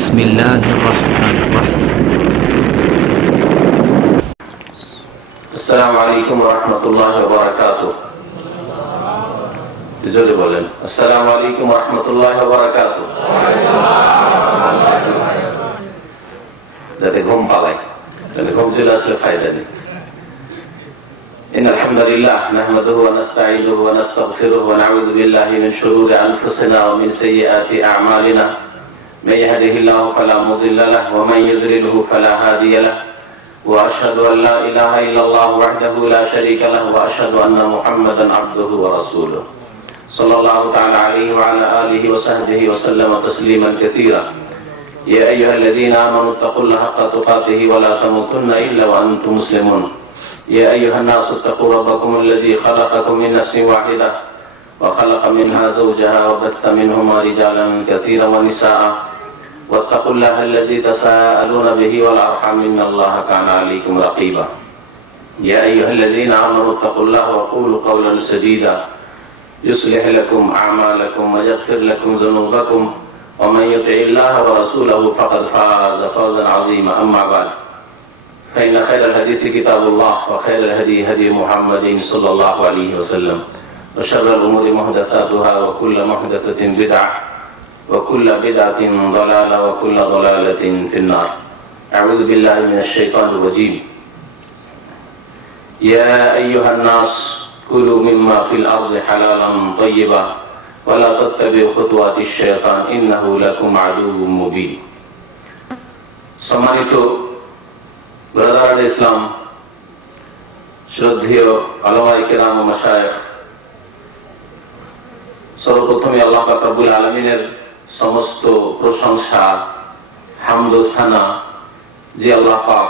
বিসমিল্লাহির রহমানির রহিম। আসসালামু আলাইকুম ওয়া রাহমাতুল্লাহি ওয়া বারাকাতুহু। জোরে বলেন, আসসালামু আলাইকুম ওয়া রাহমাতুল্লাহি ওয়া বারাকাতুহু। যাতে ঘুম পালায়, তাহলে ঘুম চলে আসলে ফায়দা নেই। إن الحمد لله نحمده ونستعينه ونستغفره ونعوذ بالله من شرور أنفسنا ومن سيئات أعمالنا من يهده الله فلا مضل له ومن يضلله فلا هادي له وأشهد أن لا إله إلا الله وحده لا شريك له وأشهد أن محمدا عبده ورسوله صلى الله تعالى عليه وعلى آله وصحبه وسلم تسليما كثيرا. يا أيها الذين آمنوا اتقوا الله حق تقاته ولا تموتن إلا وأنتم مسلمون. يا أيها الناس اتقوا ربكم الذي خلقكم من نفس واحدة وخلق منها زوجها وبث منهما رجالا كثيرا ونساء واتقوا الله الذي تساءلون به والأرحام إن الله كان عليكم رقيبا. يا أيها الذين آمنوا اتقوا الله وقولوا قولا سديدا يصلح لكم أعمالكم ويغفر لكم ذنوبكم ومن يطع الله ورسوله فقد فاز فوزا عظيما. أما بعد فإن خير الحديث كتاب الله وخير الهدي هدي محمد صلى الله عليه وسلم وشر الأمور محدثاتها وكل محدثة بدعة وكل بدعة ضلالة وكل ضلالة في النار. أعوذ بالله من الشيطان الرجيم. يا أيها الناس كلوا مما في الأرض حلالا طيبا ولا تتبعوا خطوات الشيطان إنه لكم عدو مبين. সম্মানিত ব্রাদার ইসলাম, শ্রদ্ধেয় উলামায়ে কেরাম ও মাশায়েখ, সর্বপ্রথমে আল্লাহ পাক রব্বুল আলামিনের সমস্ত প্রশংসা, হামদ ও সানা যে আল্লাহ পাক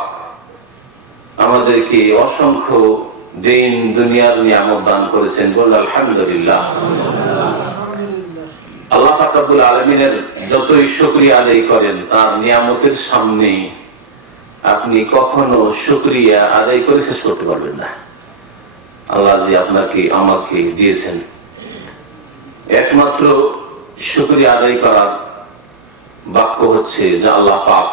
আমাদেরকে অসংখ্য দিন দুনিয়ার নিয়ামত দান করেছেন, বল আলহামদুলিল্লাহ। আল্লাহ পাক রব্বুল আলামিনের যতই শুকরিয়া আদায় করেন, তার নিয়ামতের সামনে আপনি কখনো শুকরিয়া আদায় করে শেষ করতে পারবেন না। আল্লাহ যে আপনাকে আমাকে দিয়েছেন, একমাত্র শুকরিয়া আদায় করার বাক্য হচ্ছে যে আল্লাহ পাক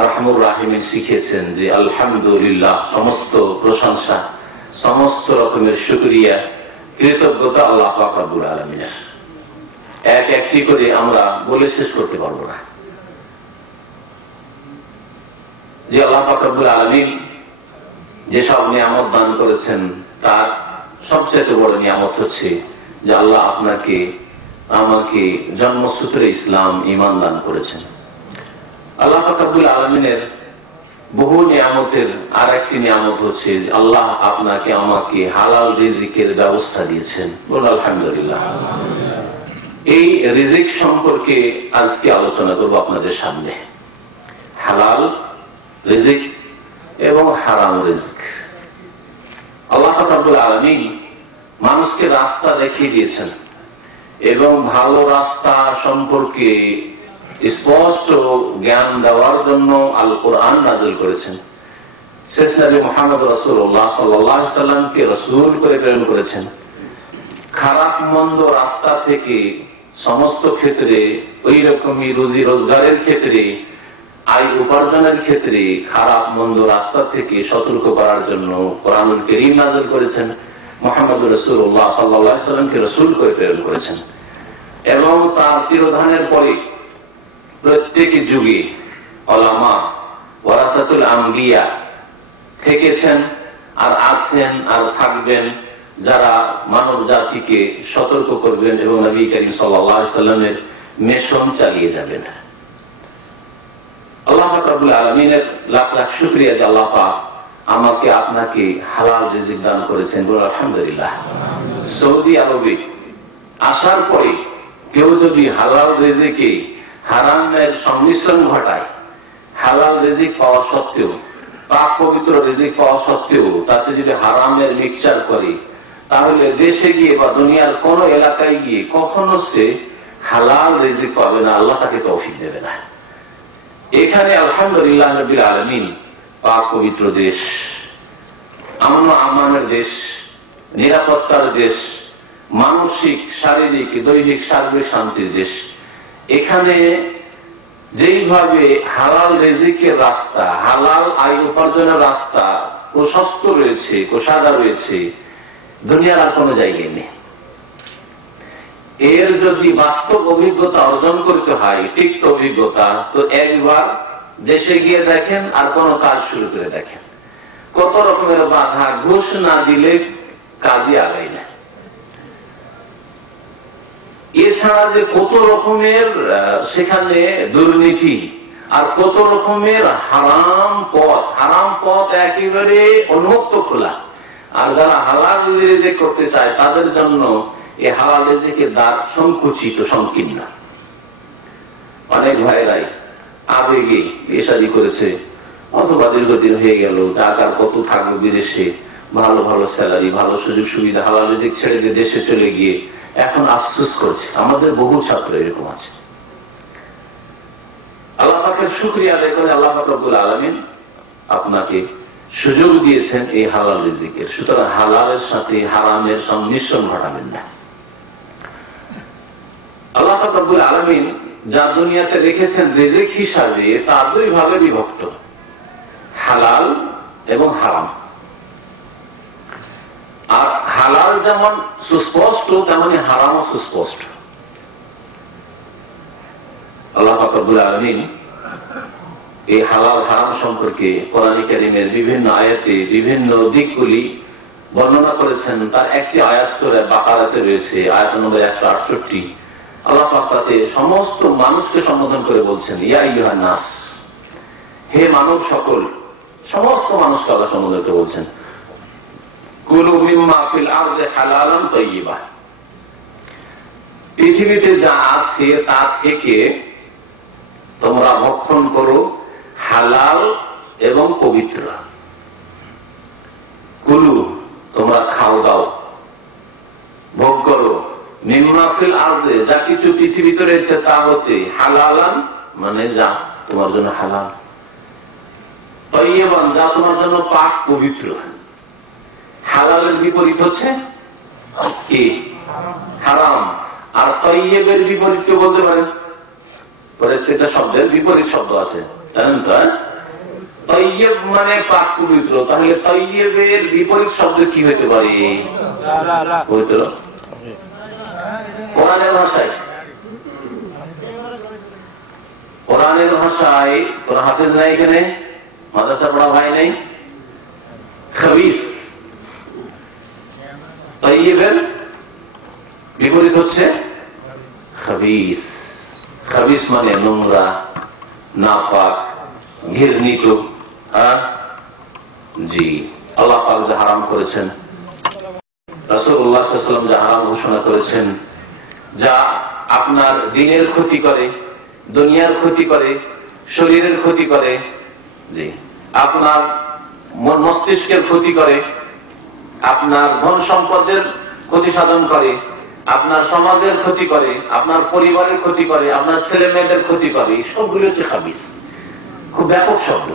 আরহামুর রাহিমিন শিখিয়েছেন যে আলহামদুলিল্লাহ, সমস্ত প্রশংসা, সমস্ত রকমের শুকরিয়া, কৃতজ্ঞতা আল্লাহ পাক রব্বুল আলামিনের। এক একটি করে আমরা বলে শেষ করতে পারবো না। যে আল্লাহ পাক রব্বুল আলামিন যেসব নিয়ামত দান করেছেন, তার সবচেয়ে বড় নিয়ামত হচ্ছে যে আল্লাহ আপনাকে আমাকে জন্মসূত্রে ইসলাম ঈমান দান করেছেন। আল্লাহ পাক রব্বুল আলামিনের বহু নিয়ামতের আর একটি নিয়ামত হচ্ছে যে আল্লাহ আপনাকে আমাকে হালাল রিজিকের ব্যবস্থা দিয়েছেন, বলুন আলহামদুলিল্লাহ। এই রিজিক সম্পর্কে আজকে আলোচনা করব আপনাদের সামনে। হালাল রিজিক এবং হারাম রিজিক। আল্লাহ পাক রব্বুল আলামিন মানুষকে রাস্তা দেখিয়ে দিয়েছেন এবং ভালো রাস্তা সম্পর্কে স্পষ্ট জ্ঞান দেওয়ার জন্য আল কোরআন নাযিল করেছেন। শেষ নবী মুহাম্মদ রাসূলুল্লাহ সাল্লাল্লাহু আলাইহি সাল্লামকে রাসূল করে প্রেরণ করেছেন। খারাপ মন্দ রাস্তা থেকে সমস্ত ক্ষেত্রে, ওই রকমই রুজি রোজগারের ক্ষেত্রে, আয় উপার্জনের ক্ষেত্রে খারাপ মন্দ রাস্তা থেকে সতর্ক করার জন্য কোরআনুল কারীম নাযিল করেছেন। মুহাম্মদুর রাসূলুল্লাহ সাল্লাল্লাহু আলাইহি সাল্লামকে রাসূল করে প্রেরণ করেছেন এবং তার তিরোধানের পরে প্রত্যেক যুগে উলামা ওয়ারাসাতুল আম্বিয়া থেকেছেন, আর আছেন, আর থাকবেন, যারা মানব জাতিকে সতর্ক করবেন এবং নবী করিম সাল্লাল্লাহু আলাইহি সাল্লামের মিশন চালিয়ে যাবেন। আল্লাহ পাক রব্বুল আলামিনের লাখ লাখ শুকরিয়া যে আল্লাহ পাক আমাকে আপনাকে হালাল রিজিক দান করেছেন, বলুন আলহামদুলিল্লাহ। সৌদি আরবে আসার পরে কেউ যদি হালাল রিজিকে হারামের সংমিশ্রণ ঘটায়, হালাল রিজিক পাওয়া সত্ত্বেও, পাক পবিত্র রিজিক পাওয়া সত্ত্বেও তাতে যদি হারামের মিক্সচার করে, তাহলে দেশে গিয়ে বা দুনিয়ার কোন এলাকায় গিয়ে কখনো সে হালাল রিজিক পাবে না, আল্লাহ তাকে তৌফিক দেবে না। এখানে আলহামদুলিল্লাহ রাব্বিল আলামিন, পাক পবিত্র দেশ, আমন আমানের দেশ, নিরাপত্তার দেশ, মানসিক শারীরিক দৈহিক সার্বিক শান্তির দেশ। এখানে যেইভাবে হালাল রিজিকের রাস্তা, হালাল আয় উপার্জনের রাস্তা প্রশস্ত রয়েছে, কোষাদা রয়েছে, দুনিয়ার আর কোনো জায়গায় নেই। এর যদি বাস্তব অভিজ্ঞতা অর্জন করতে হয়, তিক্ত অভিজ্ঞতা, তো একবার দেশে গিয়ে দেখেন আর কোন কাজ শুরু করে দেখেন, কত রকমের বাধা, ঘুষ না দিলে কাজই আগাই না। এছাড়া যে কত রকমের সেখানে দুর্নীতি আর কত রকমের হারাম পথ একেবারে উন্মুক্ত খোলা। আর যারা হালাল রিজিক করতে চায় তাদের জন্য এই হালাল রিজিকের দ্বার সংকুচিত, সংকীর্ণ। অনেক ভাইরাই আবেগে বিয়ে শাদী করেছে, অথবা দীর্ঘদিন হয়ে গেল, টাকার কত থাকবে বিদেশে, ভালো ভালো স্যালারি, ভালো সুযোগ সুবিধা, হালাল রিজিক ছেড়ে দিয়ে দেশে চলে গিয়ে এখন আফসোস করছে। আমাদের বহু ছাত্র এরকম আছে। আল্লাহ পাকের শুকরিয়া আদায় করে আল্লাহ পাক রব্বুল আলামিন আপনাকে সুযোগ দিয়েছেন এই হালাল রিজিকের। সুতরাং হালালের সাথে হারামের সংমিশ্রণ ঘটাবেন না। আল্লাহ পাক রব্বুল আলামিন যা দুনিয়াতে রেখেছেন রিজিক হিসাবে তা দুই ভাগে বিভক্ত, হালাল এবং হারাম। আর হালাল যেমন সুস্পষ্ট তেমনি হারামও সুস্পষ্ট। আল্লাহ পাক রব্বুল আলামিন এই হালাল হারাম সম্পর্কে কোরআন কারীমের বিভিন্ন আয়াতে বিভিন্ন দিকগুলি বর্ণনা করেছেন। তার একটি আয়াত সূরা বাকারাতে রয়েছে, আয়াত নম্বর 168। আল্লাহ পাক তাতে সমস্ত মানুষকে সম্বোধন করে বলছেন, ইয়া আইয়ুহান নাস, হে মানব সকল, সমস্ত মানুষকে আল্লাহ সম্বোধন করে বলছেন, কুলু মিম্মা ফিল আরদি হালালান তাইয়্যিবা, পৃথিবীতে যা আছে তা থেকে তোমরা ভক্ষণ করো হালাল এবং পবিত্র। কুলু, তোমরা খাও দাও, ভোগ করো, মিম্মা ফিল আরদি, যা কিছু পৃথিবীতে রয়েছে তা হতে, হালালান মানে যা তোমার জন্য হালাল, তাইয়্যিবান যা তোমার জন্য পাক পবিত্র। হালালের বিপরীত হচ্ছে কি? হারাম। আর তাইয়্যিবের বিপরীত কে বলতে পারেন? প্রত্যেকটা শব্দের বিপরীত শব্দ আছে, জানেন তো? তাইয়্যিব মানে পাক পবিত্র, তাহলে তাইয়্যিবের বিপরীত শব্দ কি হতে পারে? পবিত্র। কোরআনের ভাষায়, কোরআনের ভাষায় কোন হাফেজ নাই এখানে? মাদ্রাসা পড়া ভাই নেই? খাবিস। তাইয়্যিবের বিপরীত হচ্ছে খাবিস। খাবিস মানে নোংরা, নাপাক, ঘৃণিত। জি, আল্লাহ পাক যা হারাম করেছেন, রাসূলুল্লাহ সাল্লাল্লাহু আলাইহি ওয়াসাল্লাম যা হারাম ঘোষণা করেছেন, যা আপনার দিনের ক্ষতি করে, দুনিয়ার ক্ষতি করে, শরীরের ক্ষতি করে, জি, আপনার মন মস্তিষ্কের ক্ষতি করে, আপনার ধন সম্পদের ক্ষতি সাধন করে, আপনার সমাজের ক্ষতি করে, আপনার পরিবারের ক্ষতি করে, আপনার ছেলে মেয়েদের ক্ষতি করে, সবগুলো হচ্ছে খাবিস। খুব ব্যাপক শব্দ।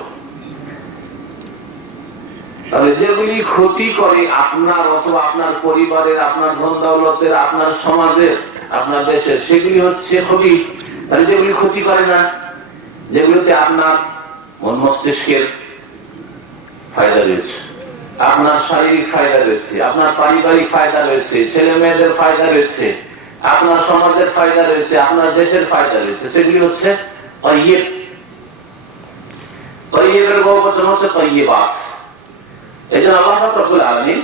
তাহলে যেগুলি ক্ষতি করে আপনার অথবা আপনার পরিবারের, আপনার ধন দৌলতের, আপনার সমাজের, আপনার দেশের, সেগুলি হচ্ছে খাবিস। তাহলে যেগুলি ক্ষতি করে না, যেগুলোতে আপনার মন মস্তিষ্কের ফায়দা রয়েছে, আপনার শারীরিক ফায়দা রয়েছে, আপনার পারিবারিক ফায়দা রয়েছে, ছেলে মেয়েদের ফায়দা রয়েছে, আপনার সমাজের ফায়দা রয়েছে, আপনার দেশের ফায়দা রয়েছে, সেগুলি হচ্ছে তাইয়্যিব। তাইয়্যিবের বহুবচন হচ্ছে তাইয়্যিবাত। এইজন্য আল্লাহ পাক রব্বুল আলামিন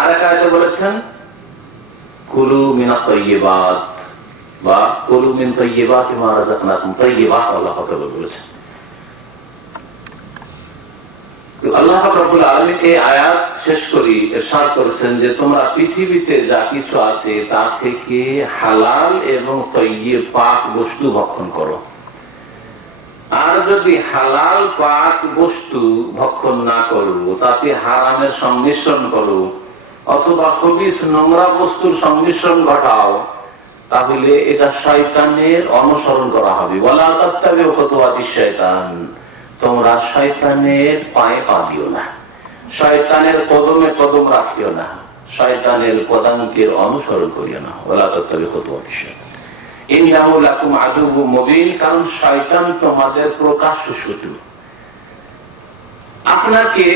আরেক আয়াতে বলেছেন, কুলু মিনাত তাইয়্যিবাত বা কুলু মিন তাইয়্যিবাতি মা রাযাকনাকুম। তাইয়্যিবাত আল্লাহ পাক বলেছেন। আল্লাহ পাক রব্বুল আলামিন এই আয়াত শেষ করি ইরশাদ করেছেন যে তোমরা পৃথিবীতে যা কিছু আছে তা থেকে হালাল এবং তাইয়্যিব পাক বস্তু ভক্ষণ করো। আর যদি হালাল পাক বস্তু ভক্ষণ না করো, তাতে হারামের সংমিশ্রণ করো অথবা খবিস নোংরা বস্তুর সংমিশ্রণ ঘটাও, তাহলে এটা শয়তানের অনুসরণ করা হবে। ওয়ালা তাত্তাবিউ খুতুওয়াতিশ শাইতান, তোমরা শয়তানের পায়ে পা দিও না, শয়তানের কদমে কদম রাখিও না, শয়তানের পদাঙ্কের অনুসরণ করিও না। ওয়ালা তাত্তাবিউ খুতুওয়াতিশ শাইতান, ইন্নাহু লাকুম আদুউম মুবিন, কারণ শয়তান তোমাদের প্রকাশ্য শত্রু। আপনাকে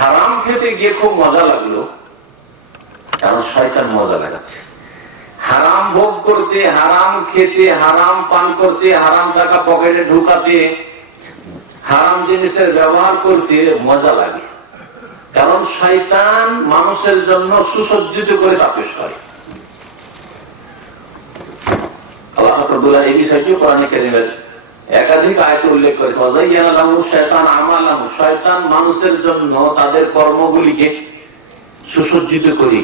হারাম খেতে গিয়ে খুব মজা লাগলো, কারণ শয়তান মজা লাগাচ্ছে। হারাম ভোগ করতে, হারাম খেতে, হারাম পান করতে, হারাম টাকা পকেটে ঢুকাতে, হারাম জিনিসের ব্যবহার করতে মজা লাগে, কারণ শয়তান মানুষের জন্য সুসজ্জিত করে তা পেশ করে। আল্লাহ রাব্বুল আলামিন এই বিষয়টি কোরআনে কারীমের একাধিক আয়াতে উল্লেখ করেছে। ওয়াযায়্যানা লাহু শাইতান আমালাহু, শয়তান মানুষের জন্য তাদের কর্মগুলিকে সুসজ্জিত করে,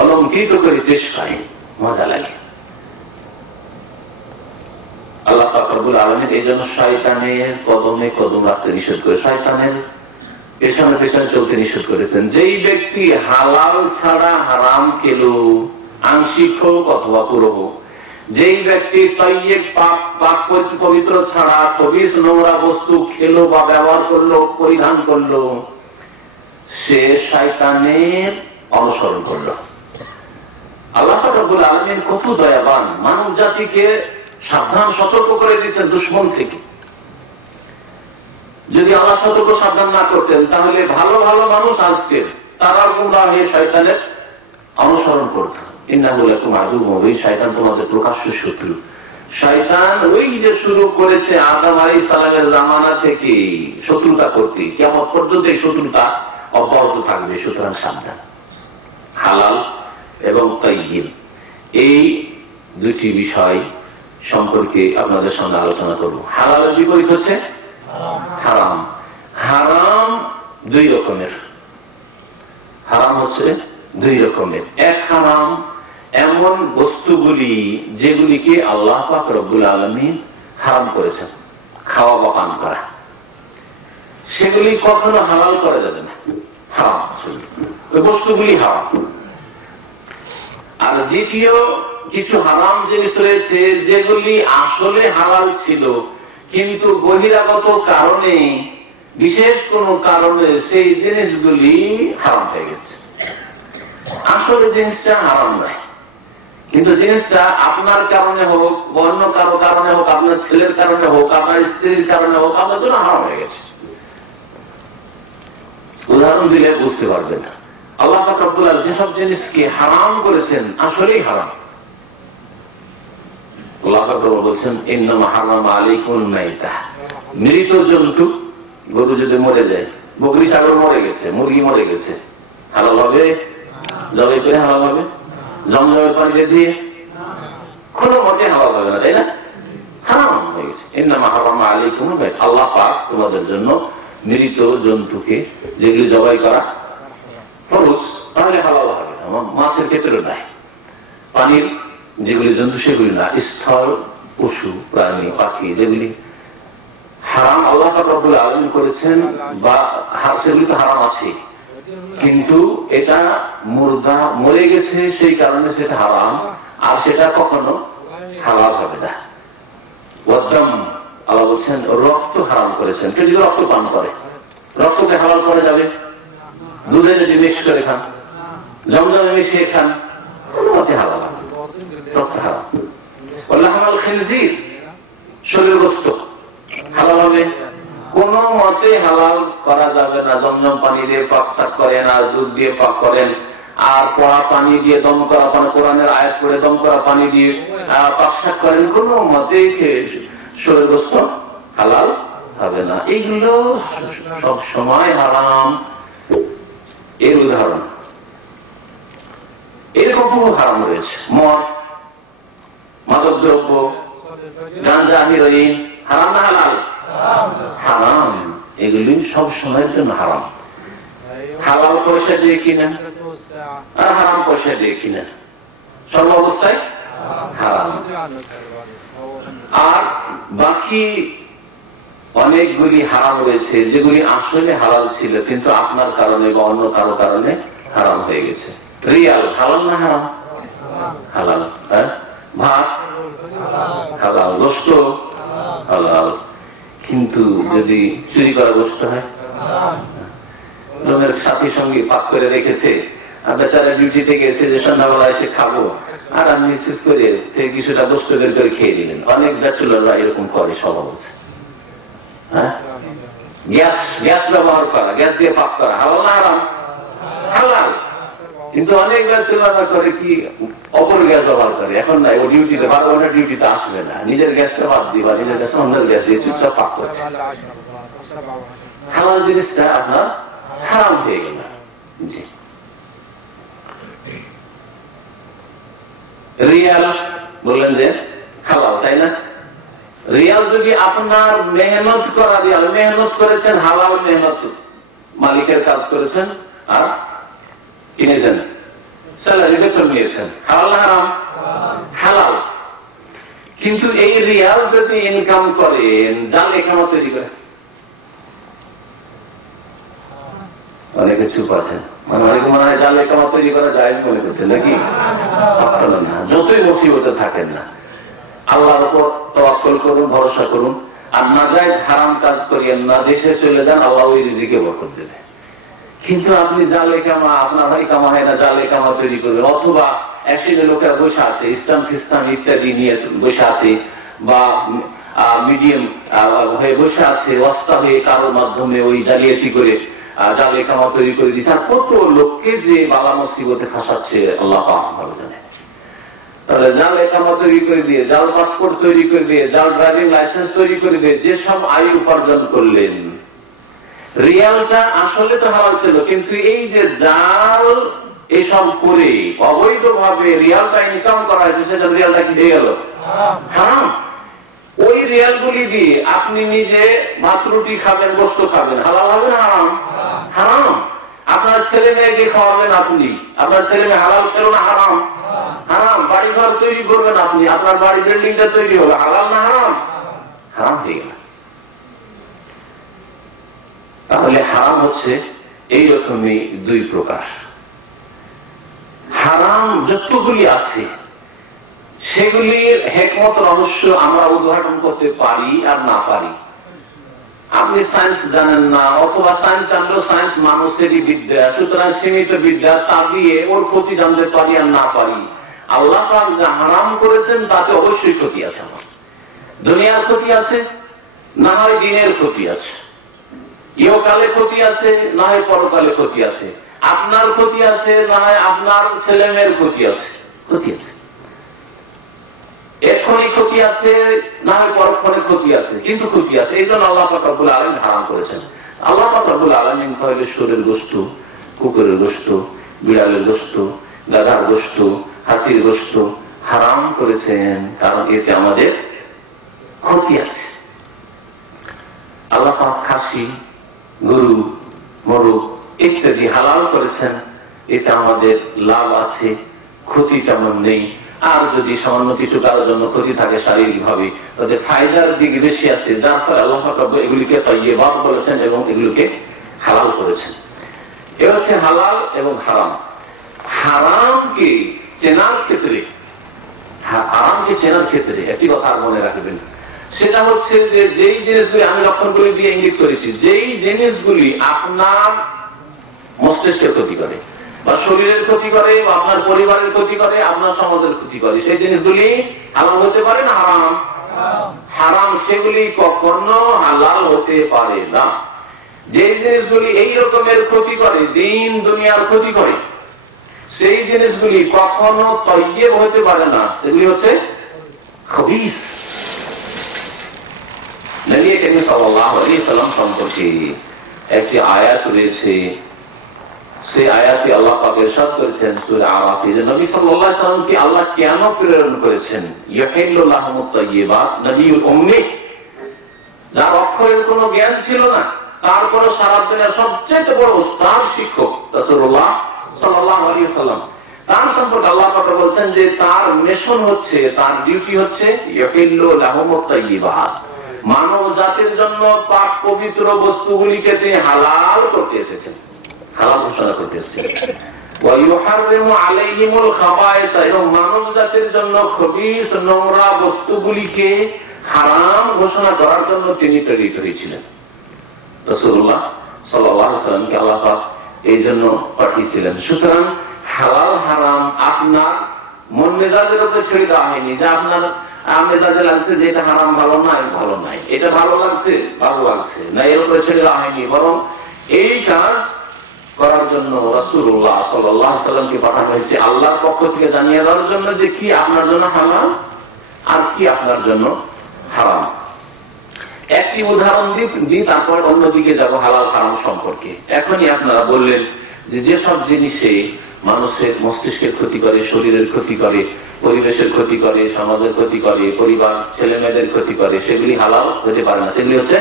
অলংকৃত করে পেশ করে, মজা লাগে। আল্লাহ পাক রব্বুল আলামিন এই জন্য শয়তানের কদমে কদম রাখতে নিষেধ করে, শয়তানের পেছনে পেছনে চলতে নিষেধ করেছেন। যেই ব্যক্তি হালাল ছাড়া হারাম খেলো, আংশিক হোক অথবা পুরো হোক, যেই ব্যক্তি তাইয়্যিব পাক পবিত্র ছাড়া খবিস নোংরা বস্তু খেলো বা ব্যবহার করলো, পরিধান করলো, সে শয়তানের অনুসরণ করলো। আল্লাহ রাব্বুল আলামিন কত দয়াবান, মানব জাতিকে সাবধান সতর্ক করে দিচ্ছেন দুশমন থেকে। যদি আল্লাহ সতর্ক সাবধান না করতেন, তাহলে ভালো ভালো মানুষ আজকে তারা গুমরাহ হয়ে শয়তানের অনুসরণ করত। ইন্নাহু লাকুম আদুউম মুবিন, শয়তান তোমাদের প্রকাশ্য শত্রু। শয়তান ওই যে শুরু করেছে আদম আলাইহিস সালামের জামানা থেকে শত্রুতা করতে, কিয়ামত পর্যন্ত এই শত্রুতা অব্যাহত থাকবে। সুতরাং সাবধান। হালাল এবং তাইয়্যিব, এই দুটি বিষয় সম্পর্কে আপনাদের সামনে আলোচনা করব। হালালের বিপরীত হচ্ছে হারাম। হারাম দুই রকমের, হারাম হচ্ছে দুই রকমের। এক হারাম এমন বস্তুগুলি যেগুলিকে আল্লাহ পাক রব্বুল আলামিন হারাম করেছেন খাওয়া বা পান করা, সেগুলি কখনো হালাল করা যাবে না, হারাম, ওই বস্তুগুলি হারাম। আর দ্বিতীয় কিছু হারাম জিনিস রয়েছে যেগুলি আসলে হালাল ছিল, কিন্তু বহিরাগত কারণে, বিশেষ কোন কারণে সেই জিনিসগুলি হারাম হয়ে গেছে। আসলে জিনিসটা হারাম নয়, কিন্তু জিনিসটা আপনার কারণে হোক, অন্য কারো কারণে হোক, আপনার ছেলের কারণে হোক, আপনার স্ত্রীর কারণে হোক, আপনার জন্য হারাম হয়ে গেছে। উদাহরণ দিলে বুঝতে পারবেন। আল্লাহ পাক রব্বুল আলামিন যেসব জিনিসকে হারাম করেছেন আসলেই হারাম। আল্লাহ পাক বলছেন ইন্নামা হারামা আলাইকুম মাইতা, মৃত জন্তু, গরু যদি মরে যায়, বকরি ছাগল মরে গেছে, মুরগি মরে গেছে, হালাল হবে? জবাই করে হালাল হবে? জমজমের পানি দিয়ে কোনো মতে হালাল হবে না, তাই না? হারাম হয়ে গেছে। ইন্নামা হারামা আলাইকুম মাইতা, আল্লাহ পাক তোমাদের জন্য মৃত জন্তুকে যেগুলি জবাই করা ফরজ, তাহলে হালাল হবে। মাছের ক্ষেত্রে নাই, পানির যেগুলি জন্তু সেগুলি না, স্থল পশু প্রাণী পাখি যেগুলি হারাম আল্লাহ পাক রব্বুল আলামিন করেছেন, বা সেগুলি তো হারাম আছে, কিন্তু এটা মুর্দা মরে গেছে সেই কারণে সেটা হারাম, আর সেটা কখনো হালাল হবে না। ওয়াদাম, আল্লাহ বলছেন রক্ত হারাম করেছেন। কেউ যদি রক্ত পান করে, রক্তকে হালাল করা যাবে? দুধে যদি মিক্স করে খান, জমজমে মিশিয়ে খান, কোনো মতে হালাল হবে, রক্ত হারাম। ওয়ালাহমাল খিনজির, শরীর গোশত হালাল হবে? কোনো মতে হালাল করা যাবে না। জমজম পানি দিয়ে পাক শাক করেন, আর দুধ দিয়ে পাক করেন, আর পড়া পানি দিয়ে দম করা পানি, কোরআনের আয়াত পড়ে দম করা পানি দিয়ে পাক শাক করেন, কোনো মতে শরীর গোশত হালাল হবে না। এইগুলো সব সময় হারাম। এর উদাহরণ এরকম বহু হারাম রয়েছে। মদ, মাদক দ্রব্য, গাঁজা, হেরোইন হারাম না হালাল? হারাম। এগুলি সব সময়ের জন্য হারাম। হালাল পয়সা দিয়ে কিনেন আর হারাম পয়সা দিয়ে কিনেন, সর্ব অবস্থায় হারাম। আর বাকি অনেকগুলি হারাম রয়েছে যেগুলি আসলে হালাল ছিল, কিন্তু আপনার কারণে বা অন্য কারো কারণে হারাম হয়ে গেছে। রিয়াল হালাল না হারাম? হালাল। ভাত হালাল, গোশত হালাল, কিন্তু যদি চুরি করা গোশত হয়, লোকের সাথী সঙ্গে পাক করে রেখেছে, আর বেচারা ডিউটিতে গেছে যে সন্ধ্যাবেলা এসে খাবো, আর আপনি চুপ করে কিছুটা গোস্ত বের করে খেয়ে দিলেন। অনেক ব্যাচেলররা এরকম করে স্বভাব আছে। হ্যাঁ, গ্যাস ব্যবহার করা, গ্যাস দিয়ে পাক করা হালাল না হারাম? হালাল। কিন্তু অনেক ব্যাচেলররা করে কি, অপর গ্যাস ব্যবহার করে। এখন না, ও ডিউটিতে 12 ঘন্টা ডিউটিতে আসবে না, নিজের গ্যাসটা বাদ দিয়ে বা নিজের গ্যাস অন্যের গ্যাস দিয়ে চুপচাপ পাক করছে। হালাল জিনিসটা আপনার হারাম হয়ে গেল। জি, রিয়াল বললেন যে হালাল, তাই না? রিয়াল যদি আপনার মেহনত করা রিয়াল, মেহনত করেছেন, হালাল মেহনত, মালিকের কাজ করেছেন আর কিনেছেন, স্যালারি বেতন নিয়েছেন, হালাল না হারাম? হালাল। কিন্তু এই রিয়াল যদি ইনকাম করেন জাল একামত তৈরি করে, অনেকে চুপ আছেন, মানে অনেকে মনে হয় জাল একামত তৈরি করা জায়েজ মনে করছেন নাকি? আপনারা না, যতই মুসিবতে থাকেন না, আল্লাহর উপর তাওয়াক্কুল করুন, ভরসা করুন, আর নাজায়েজ হারাম কাজ করিয়েন না, দেশে চলে যান, আল্লাহ ওই রিজিকে বরকত দেবে। কিন্তু আপনি জালে কামা, আপনার ভাই কামা হয় না, জালে কামা তৈরি করবেন, অথবা এক শ্রেণীর লোকেরা বসে আছে ইসলাম খ্রিস্টান ইত্যাদি নিয়ে বসে আছে, বা মিডিয়াম হয়ে বসে আছে, ওয়াস্তা হয়ে কারোর মাধ্যমে ওই জালিয়াতি করে জালে কামা তৈরি করে দিচ্ছে, আর কত লোককে যে বালা মুসিবতে ফাঁসাচ্ছে আল্লাহ পাক ভালো জানে। তাহলে জাল একামা তৈরি করে দিয়ে, জাল পাসপোর্ট তৈরি করে দিয়ে, জাল ড্রাইভিং লাইসেন্স তৈরি করে দিয়ে যেসব আয় উপার্জন করলেন, রিয়ালটা আসলে তো হালাল ছিল, কিন্তু এই যে জাল এসব করে অবৈধভাবে রিয়ালটা ইনকাম করা হয়েছে, সেসব রিয়ালটা কি হয়ে গেল? হারাম। ওই রিয়ালগুলি দিয়ে আপনি নিজে ভাত রুটি খাবেন, গোশত খাবেন, হালাল হবে না হারাম? হারাম। আপনার ছেলে মেয়েকে খাওয়াবেন আপনি, আপনার ছেলে মেয়ে হালাল খেলো না হারাম? হারাম। বাড়ি ঘর তৈরি করবেন আপনি, আপনার বাড়ি বিল্ডিংটা তৈরি হবে, হালাল না হারাম? হারাম হয়ে গেল। তাহলে হারাম হচ্ছে এইরকমই দুই প্রকার। হারাম যতগুলি আছে সেগুলির হিকমত রহস্য আমরা উদ্ঘাটন করতে পারি আর না পারি। আপনি সায়েন্স জানেন না, অথবা সায়েন্স জানলেও সায়েন্স মানুষেরই বিদ্যা, সুতরাং সীমিত বিদ্যা, তা দিয়ে ওর ক্ষতি জানতে পারি আর না পারি। আল্লাহ পাক যা হারাম করেছেন তাতে অবশ্যই ক্ষতি আছে। আমার দুনিয়ার ক্ষতি আছে, না হয় দিনের ক্ষতি আছে, ইহকালে ক্ষতি আছে, না হয় পরকালে ক্ষতি আছে, আপনার ক্ষতি আছে, না হয় আপনার ছেলে মেয়ের ক্ষতি আছে। ক্ষতি আছে, এক্ষুনি ক্ষতি আছে, না হয় পরক্ষণে ক্ষতি আছে, কিন্তু ক্ষতি আছে। এই জন্য আল্লাহ পাক রব্বুল আলামিন হারাম করেছেন। আল্লাহ পাক রব্বুল আলামিন তাহলে শুয়োরের গোশত, কুকুরের গোশত, বিড়ালের গোশত, গাধার গোশত, হাতির গোশত হারাম করেছেন, কারণ এতে আমাদের ক্ষতি আছে। আল্লাহ পাক খাসি, গরু, মোরগ ইত্যাদি হালাল করেছেন, এতে আমাদের লাভ আছে, ক্ষতি তেমন নেই। আর যদি সামান্য কিছু কারোর জন্য ক্ষতি থাকে শারীরিক ভাবে, তাদের ফায়দার দিক বেশি আছে, যার ফলে আল্লাহ পাক এগুলিকে তাইয়্যিবাত বলেছেন এবং এগুলোকে হালাল করেছেন। এ হচ্ছে হালাল এবং হারাম। হারামকে চেনার ক্ষেত্রে, হারামকে চেনার ক্ষেত্রে একটি কথা মনে রাখবেন, সেটা হচ্ছে যে যেই জিনিসগুলি আমি লক্ষণ করে দিয়ে ইঙ্গিত করেছি, যেই জিনিসগুলি আপনার মস্তিষ্কের ক্ষতি করে বা শরীরের ক্ষতি করে বা আপনার পরিবারের ক্ষতি করে, আপনার সমাজের ক্ষতি করে, সেই জিনিসগুলি হালাল হতে পারে না হারাম? হারাম। সেগুলি কখনো হালাল হতে পারে না। যে জিনিসগুলি এই রকমের ক্ষতি করে, দিন দুনিয়ার ক্ষতি করে, সেই জিনিসগুলি কখনো তাইয়্যিব হতে পারে না, সেগুলি হচ্ছে খবিস। নবী করিম সাল্লাল্লাহু আলাইহি সাল্লাম সম্পর্কে একটি আয়াত রয়েছে, সেই আয়াতটি আল্লাহ পাক ইরশাদ করেছেন সূরা আরাফে, যে নবী সাল্লাল্লাহু আলাইহি সাল্লামকে আল্লাহ কেন প্রেরণ করেছেন? ইউহিল্লু লাহুমুত তাইয়্যিবাত, নবীউল উম্মি, যার অক্ষরের কোনো জ্ঞান ছিল না, তারপরে সারা দুনিয়ার সবচেয়ে বড় উস্তাদ শিক্ষক রাসূলুল্লাহ সাল্লাল্লাহু আলাইহি সাল্লাম, তার সম্পর্কে আল্লাহ পাক বলছেন যে তার মিশন হচ্ছে, তার ডিউটি হচ্ছে ইউহিল্লু লাহুমুত তাইয়্যিবাত, মানব জাতির জন্য পাক পবিত্র বস্তুগুলিকে তিনি হালাল করতে এসেছেন, হালাল ঘোষণা করতে এসেছেন। ওয়া ইউহাররিমু আলাইহিমুল খাবায়েস, এবং মানব জাতির জন্য খবিস নোংরা বস্তুগুলিকে হারাম ঘোষণা করার জন্য তিনি প্রেরিত হয়েছিলেন। রাসূলুল্লাহ সাল্লাল্লাহু আলাইহি ওয়াসাল্লামকে আল্লাহ পাক এই জন্য পাঠিয়েছিলেন। সুতরাং হালাল হারাম আপনার মন মেজাজের উপরে ছেড়ে দেওয়া হয়নি, যে আপনার মেজাজে লাগছে যে এটা হারাম ভালো নয়, ভালো নয়, এটা ভালো লাগছে, ভালো লাগছে না, এর উপরে ছেড়ে দেওয়া হয়নি। বরং এই কাজ করার জন্য রাসূলুল্লাহ সাল্লাল্লাহু আলাইহি ওয়াসাল্লামকে পাঠানো হয়েছে আল্লাহর পক্ষ থেকে জানিয়ে দেওয়ার জন্য যে কি আপনার জন্য হালাল আর কি আপনার জন্য হারাম। একটি উদাহরণ দিই, তারপর অন্যদিকে যাব হালাল হারাম সম্পর্কে। এখনই আপনারা বললেন যে যেসব জিনিসে মানুষের মস্তিষ্কের ক্ষতি করে, শরীরের ক্ষতি করে, পরিবেশের ক্ষতি করে, সমাজের ক্ষতি করে, পরিবার ছেলে মেয়েদের ক্ষতি করে, সেগুলি হালাল হতে পারে না, সেগুলি হচ্ছে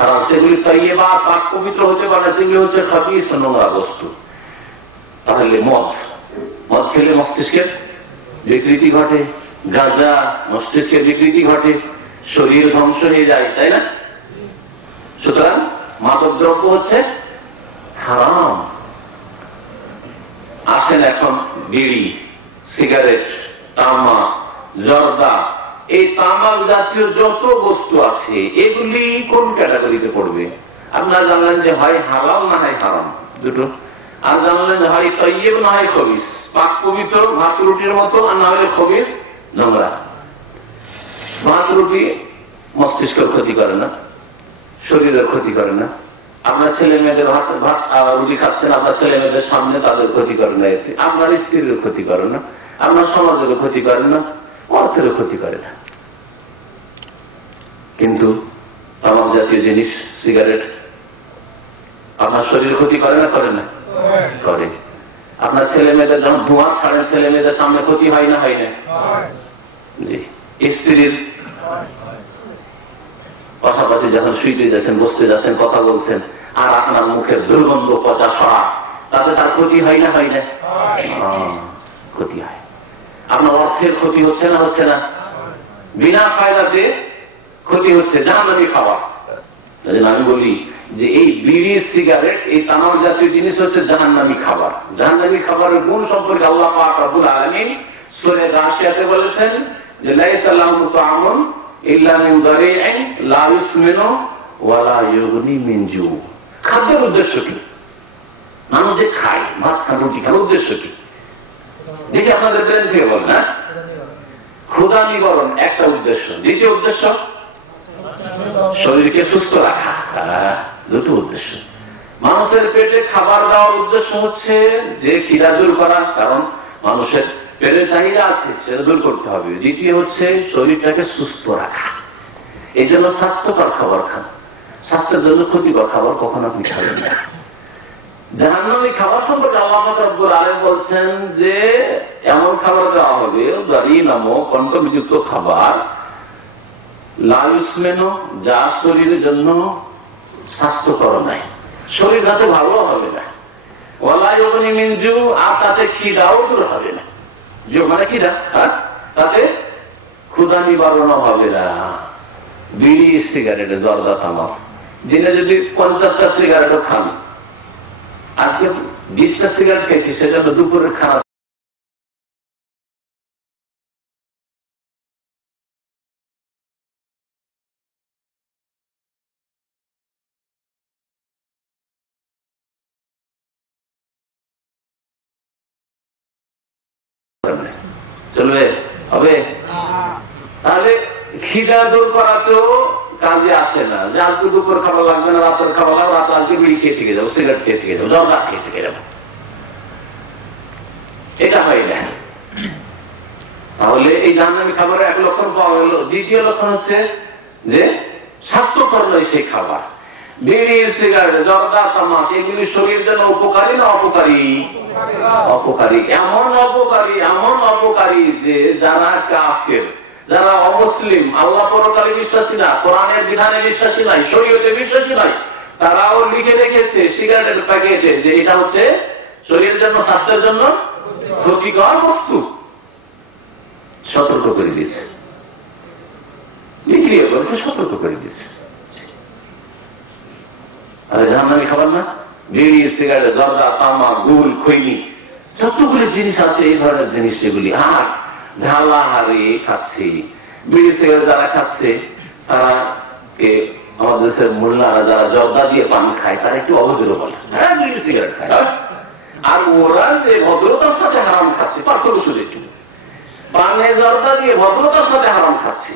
হারাম। সেগুলি তাইয়্যিবা পাক পবিত্র হতে পারে না, সেগুলি হচ্ছে খাবিস নোংরা বস্তু। তাহলে মদ খেলে মস্তিষ্কের বিকৃতি ঘটে, গাঁজা মস্তিষ্কের বিকৃতি ঘটে, শরীর ধ্বংস হয়ে যায়, তাই না? সুতরাং মাদক দ্রব্য হচ্ছে হারাম। আসেন এখন বিড়ি, সিগারেট, তামাক, জর্দা, এই তামাক জাতীয় যত বস্তু আছে এগুলি কোন ক্যাটাগরিতে পড়বে? আপনারা জানলেন যে হয় হালাল না হয় হারাম, দুটো। আর জানলেন যে হয় তাইয়্যিব না হয় খবিস, পাক পবিত্র ভাত রুটির মতো, আর না হলে খবিস নোংরা। ভাত রুটি মস্তিষ্কের ক্ষতি করে না, শরীরের ক্ষতি করে না। আপনার ছেলে মেয়েদের ভাত রুটি খাচ্ছেন, আপনার ছেলে মেয়েদের সামনে, তাদের ক্ষতি করে না, এতে আপনার স্ত্রীর ক্ষতি করে না, আপনার সমাজেরও ক্ষতি করে না, অর্থেরও ক্ষতি করে না। কিন্তু তামাক জাতীয় জিনিস, সিগারেট আপনার শরীর ক্ষতি করে না, করে না? করে। আপনার ছেলে মেয়েদের যখন ধোঁয়া ছাড়েন, ছেলে মেয়েদের সামনে ক্ষতি হয় না, হয় না? জি। স্ত্রীর পাশাপাশি যখন শুইতে যাচ্ছেন, বসতে যাচ্ছেন, কথা বলছেন, আর আপনার মুখের দুর্গন্ধ পচা সরা, তাতে তার ক্ষতি হয় না, হয় না? ক্ষতি হয়। আপনার অর্থের ক্ষতি হচ্ছে না, হচ্ছে না? বিনা ফায়দাতে ক্ষতি হচ্ছে, জাহান্নামী খাবার। আমি বলি যে এই বিড়ি, সিগারেট, এই তামাক জাতীয় জিনিস হচ্ছে জাহান্নামী খাবার। জাহান্নামী খাবারের গুণ সম্পর্কে আল্লাহ পাক রব্বুল আলামিন সূরা গাশিয়াতে বলেছেন যে লাইসা লাহুম তাআমুন ইল্লা মিন দারি'in লা ইউসমিনু ওয়া লা ইউগনি মিন জু। খাদ্যের উদ্দেশ্য কি? মানুষ যে খায়, ভাত খান, রুটি খান, উদ্দেশ্য কি? দেখি আপনাদের ব্রেন থেকে বলেন। হ্যাঁ, ক্ষুধা নিবারণ একটা উদ্দেশ্য। দ্বিতীয় উদ্দেশ্য শরীরকে সুস্থ রাখা। দুটো উদ্দেশ্য। মানুষের পেটে খাবার দেওয়ার উদ্দেশ্য হচ্ছে যে খিদা দূর করা, কারণ মানুষের পেটের চাহিদা আছে, সেটা দূর করতে হবে। দ্বিতীয় হচ্ছে শরীরটাকে সুস্থ রাখা। এই জন্য স্বাস্থ্যকর খাবার খান। স্বাস্থ্যের জন্য ক্ষতিকর খাবার কখনো আপনি খাবেন না। জাহান্নামী খাবার সম্পর্কে আল্লাহ পাক রব্বুল আলামিন বলছেন যে এমন খাবার দেওয়া হবে, দারি নামক কণ্টকযুক্ত খাবার, লা ইউসমিনু, যা শরীরের জন্য স্বাস্থ্যকর নয়, শরীর তাতে ভালো হবে না, ওয়া লা ইউগনি মিন জু, আর তাতে খিদাও দূর হবে না। জু মানে খিদা, তাতে ক্ষুধা নিবারণ হবে না। বিড়ি, সিগারেট, জর্দা, তামাক, দিনে যদি 50টা সিগারেটও খান, আজকে 20টা সিগারেট খেয়েছি, সেজন্য দুপুরের খানা চলবে, হবে? তাহলে খিদা দূর করাতেও কাজে আসে না যে আজকে দুপুর খাবার লাগবে না, রাতের খাবার লাগবে, রাত আজকে বিড়ি খেয়ে থেকে যাবো, সিগারেট খেয়ে থেকে যাবো, জর্দা খেয়ে থেকে যাবো, এটা হয় না। তাহলে এই জাহান্নামী খাবারের এক লক্ষণ পাওয়া গেল। দ্বিতীয় লক্ষণ হচ্ছে যে স্বাস্থ্যকর নয় সেই খাবার। বিড়ি, সিগারেট, জর্দা, তামাক এগুলি শরীরের জন্য উপকারী না অপকারী? অপকারী। এমন অপকারী, এমন অপকারী যে যারা কাফের, যারা অমুসলিম, আল্লাহ পরকালে বিশ্বাসী না, কোরআনের বিধানে বিশ্বাসী নাই, শরীয়তে বিশ্বাসী নাই, তারাও লিখে রেখেছে সিগারেটের প্যাকেটে যে এটা হচ্ছে শরীরের জন্য, স্বাস্থ্যের জন্য ক্ষতিকর বস্তু। সতর্ক করে দিয়েছে, বিক্রি করেছে, সতর্ক করে দিয়েছে। তাহলে জাহান্নামী খাবার না? বিড়ি, সিগারেট, জর্দা, তামাক, গুল, খৈনি, যতগুলি জিনিস আছে এই ধরনের জিনিস, সেগুলি। আর ঢালা হারে খাচ্ছে বিড়ি, সিগারেট যারা খাচ্ছে, তারা কে আমাদের দেশের মোল্লারা যারা জর্দা দিয়ে পান খায়, তারা একটু অভদ্র বলে, হ্যাঁ বিড়ি সিগারেট খায়। আর ওরা যে ভদ্রতার সাথে হারাম খাচ্ছে, পার্থক্য শুধু একটু, পানে জর্দা দিয়ে ভদ্রতার সাথে হারাম খাচ্ছে,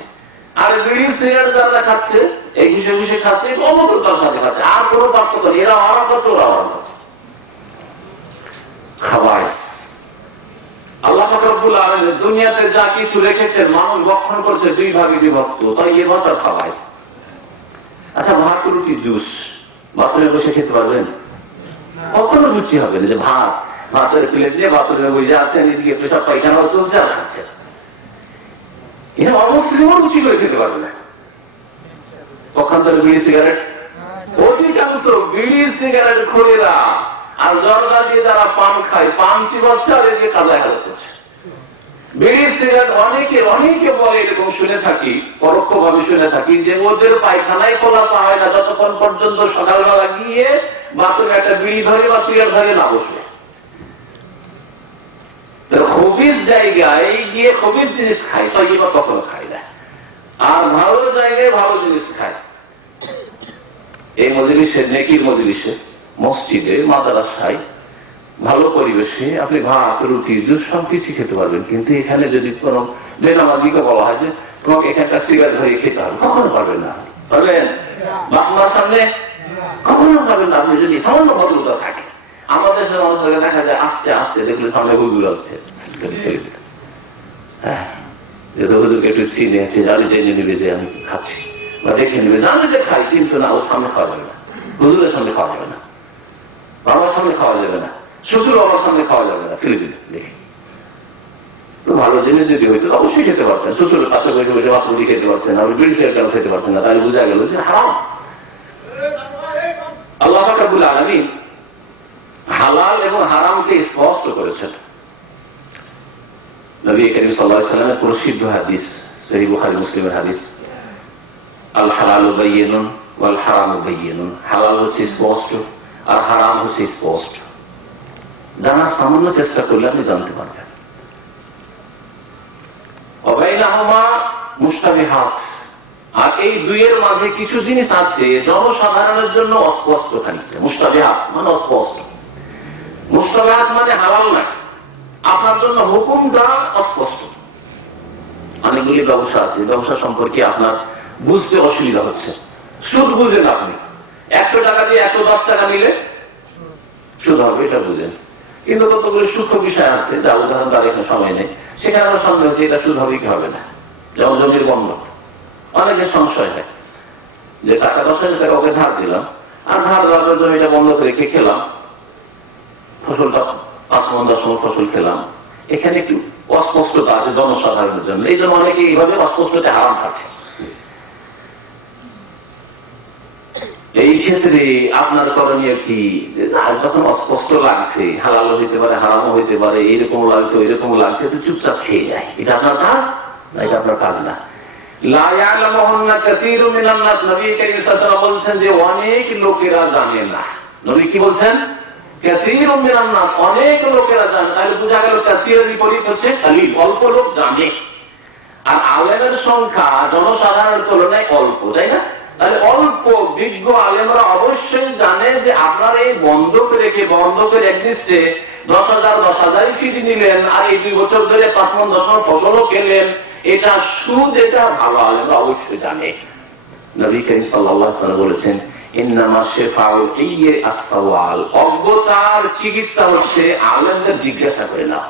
আর বিড়ি সিগারেট যারা খাচ্ছে এই ঘুষে ঘুষে খাচ্ছে অভদ্রতার সাথে খাচ্ছে, আর কোনো পার্থক্য নেই। এরা হারাম খাচ্ছে, ওরা হারাম খাচ্ছে। খাবাইস আল্লাহ পাক রব্বুল আলামিন দুনিয়াতে যা কিছু রেখেছেন মানুষ ভক্ষণ করছে দুই ভাগে বিভক্ত, তাইয়্যিবাত আর খাবাইস। আচ্ছা, ভাত রুটি জুস বাথরুমে বসে খেতে পারবেন? কখনো রুচি হবে না যে ভাতের প্লেট নিয়ে বাথরুমে বসে আছেন, এদিকে পেশাব পায়খানাও চলছে আর খাচ্ছেন। এটা অমুসলিমও রুচি করে খেতে পারবে না। পক্ষান্তরে বিড়ি সিগারেট, অধিকাংশ বিড়ি সিগারেট খোরেরা আর জর্দা দিয়ে যারা পান খায়, পান চিবাচ্ছে আর এদিকে কাজায় হাজার করছে। বিড়ি সিগারেট অনেকে বলে, এরকম শুনে থাকি, পরোক্ষ ভাবে শুনে থাকি, যে ওদের পায়খানায় খোলাসা হয় না যতক্ষণ পর্যন্ত সকালবেলা গিয়ে বাথরুমে একটা বিড়ি ধরে বা সিগারেট ধরে না বসবে। খবিস জায়গায় গিয়ে খবিস জিনিস খায়, তাইয়্যিবা কখনো খায় না। আর ভালো জায়গায় ভালো জিনিস খায়। এই মজলিসে, নেকির মজলিসে, মসজিদে, মাদ্রাসায়, ভালো পরিবেশে আপনি ভাত রুটি জুস সবকিছু খেতে পারবেন। কিন্তু এখানে যদি কোনো বেনামাজিকে বলা হয় যে তোমাকে এখানকার সিগারেট ধরিয়ে খেতে হবে, কখনো পারবেন না। পারবেন? আপনার সামনে কখনো পারবেন না, আপনি যদি সামান্য ভদ্রতা থাকে। আমাদের দেশের মানুষকে দেখা যায় আসছে আসছে দেখলে সামনে হুজুর আসছে, হ্যাঁ, যেহেতু হুজুরকে একটু চিনে আছে, জানি জেনে নেবে যে আমি খাচ্ছি, বা দেখে নেবে, জানলে যে খাই, কিন্তু না, ওর সামনে খাওয়া যাবে না, হুজুরের সামনে খাওয়া যাবে না, বাবার সামনে খাওয়া যাবে না, শ্বশুর বাবার সামনে খাওয়া যাবে না, ফেলে দিলে দেখে। তো ভালো জিনিস যদি হইতো অবশ্যই খেতে পারতেন। শ্বশুরের কাছে বসে বসে ভাত রুটি খেতে পারছেন না, বিড়ি সিগারেট কেন খেতে পারছেন না, তাহলে বোঝা গেল যে হারাম। আল্লাহ পাক রব্বুল আলামিন হালাল এবং হারামকে স্পষ্ট করেছেন। নবী করিম সাল্লাল্লাহু আলাইহি ওয়াসাল্লামের প্রসিদ্ধ হাদিস, সহিহ বুখারী মুসলিমের হাদিস, আল হালালু বায়্যিনুন ওয়াল হারামু বায়্যিনুন। হালাল হচ্ছে স্পষ্ট আর হারাম হচ্ছে স্পষ্ট। জানার সামান্য চেষ্টা করলে আপনি জানতে পারবেন। ওয়াবাইনাহুমা মুশতাবিহাত, আর এই দুইয়ের মাঝে কিছু জিনিস আছে জনসাধারণের জন্য অস্পষ্ট খানিকটা। মুশতাবিহাত মানে অস্পষ্ট। মুশতাবিহাত মানে হালাল না, আপনার জন্য হুকুমটা অস্পষ্ট। অনেকগুলি ব্যবসা আছে, ব্যবসা সম্পর্কে আপনার বুঝতে অসুবিধা হচ্ছে। সুদ বুঝেন আপনি, 100 টাকা দিয়ে 110 টাকা নিলে সুদ হবে, এটা বুঝেন। কিন্তু কতগুলি সূক্ষ্ম বিষয় আছে, যা উদাহরণ তার এখানে সময় নেই, সেখানে আমার সন্দেহ হচ্ছে এটা সুদ হবে কি হবে না। যেমন জমির বন্ধক, অনেকের সংশয় হয় যে টাকা 10,000 টাকা ওকে ধার দিলাম, আর ধার দেওয়ার জমিটা বন্ধক রেখে খেলাম, ফসলটা 5 মণ 10 মণ ফসল খেলাম। এখানে একটু অস্পষ্টতা আছে জনসাধারণের জন্য, এই জন্য অনেকে এইভাবে অস্পষ্টতা হারাম খাচ্ছে। এই ক্ষেত্রে আপনার করণীয় কি, যে যখন অস্পষ্ট লাগছে, হালাল হইতে পারে হারামও হইতে পারে, এইরকম লাগছে ওইরকম লাগছে, তো চুপচাপ খেয়ে যায়। এটা আপনার কাজ না, এটা আপনার কাজ না। বলছেন যে অনেক লোকেরা জানে না। নবী কি বলছেন? অনেক লোকেরা জানে। তাহলে বোঝা গেল কাসীরের বিপরীত হচ্ছে কালিল, অল্প লোক জানে। আর আলেমের সংখ্যা জনসাধারণের তুলনায় অল্প, তাই না? তাহলে অল্প বিজ্ঞ আলেমরা অবশ্যই জানে যে আপনার এই বন্ধক রেখে, বন্ধকের একনিষ্ঠে 10,000 ফিরি নিলেন, আর এই 2 বছর ধরে 5 মণ 10 মণ ফসলও খেলেন, এটা সুদ, এটা ভালো আলেমরা অবশ্যই জানে। নবী করিম সাল্লাল্লাহু আলাইহি ওয়াসাল্লাম বলেছেন, ইন্নামা শিফাউল ইয়ে আস-সাওয়াল, অজ্ঞতার চিকিৎসা হচ্ছে আলেমদের জিজ্ঞাসা করে না।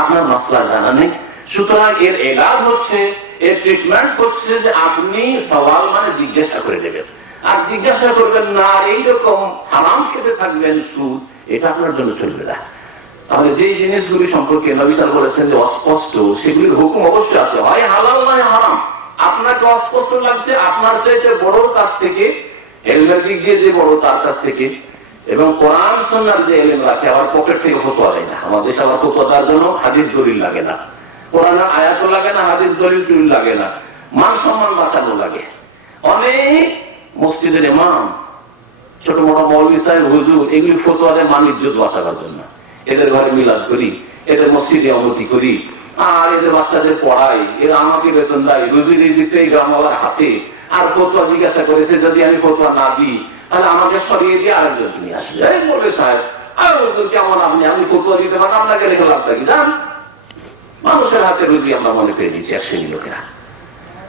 আপনার মাসলা জানা নেই, সুতরাং এর এলাজ হচ্ছে, এর ট্রিটমেন্ট হচ্ছে যে আপনি সওয়াল মানে জিজ্ঞাসা করে দেবেন, আর জিজ্ঞাসা করবেন না, আর এইরকম হারাম খেতে থাকবেন সুদ, এটা আপনার জন্য চলবে না। তাহলে যে জিনিসগুলি সম্পর্কে নবী সাল্লাল্লাহু আলাইহি ওয়াসাল্লাম বলেছেন যে অস্পষ্ট, সেগুলির হুকুম অবশ্যই আছে, হয় হালাল নয় হারাম। আপনাকে অস্পষ্ট লাগছে, আপনার চাইতে বড়র কাছ থেকে, ইলমের দিক দিয়ে যে বড় তার কাছ থেকে, এবং কোরআন সুন্নাহর যে ইলম রাখে, আবার পকেট থেকে ফতোয়া দেয় না। আমাদের দেশে আবার ফতোয়া দেওয়ার জন্য হাদিস দলিল লাগে না, কোরআনের আয়াতও লাগে না, হাদিস দলিল টুলিল লাগে না, মান সম্মান বাঁচানো লাগে। অনেক মসজিদের ইমাম, ছোট মোটো মৌলভী সাহেব, হুজুর, এগুলি ফতোয়া দেয় মান ইজ্জত বাঁচাবার জন্য। এদের ঘরে মিলাদ করি, এদের মসজিদে অনুমতি করি, আর এদের বাচ্চাদের পড়াই, এরা আমাকে বেতন দেয়, রুজি রিজিকটা এই গ্রামওয়ালার হাতে। আর ফতোয়া জিজ্ঞাসা করেছে, যদি আমি ফতোয়া না দিই তাহলে আমাকে সরিয়ে দিয়ে আরেকজনকে নিয়ে আসবে, এই বলে সাহেব আর হুজুর কেমন আপনি ফতুয়া দিতে পারেন, আপনাকে রেখে লাভ নাকি, যান। মানুষের হাতে রুজি আমরা মনে করে নিয়েছি এক শ্রেণী লোকেরা,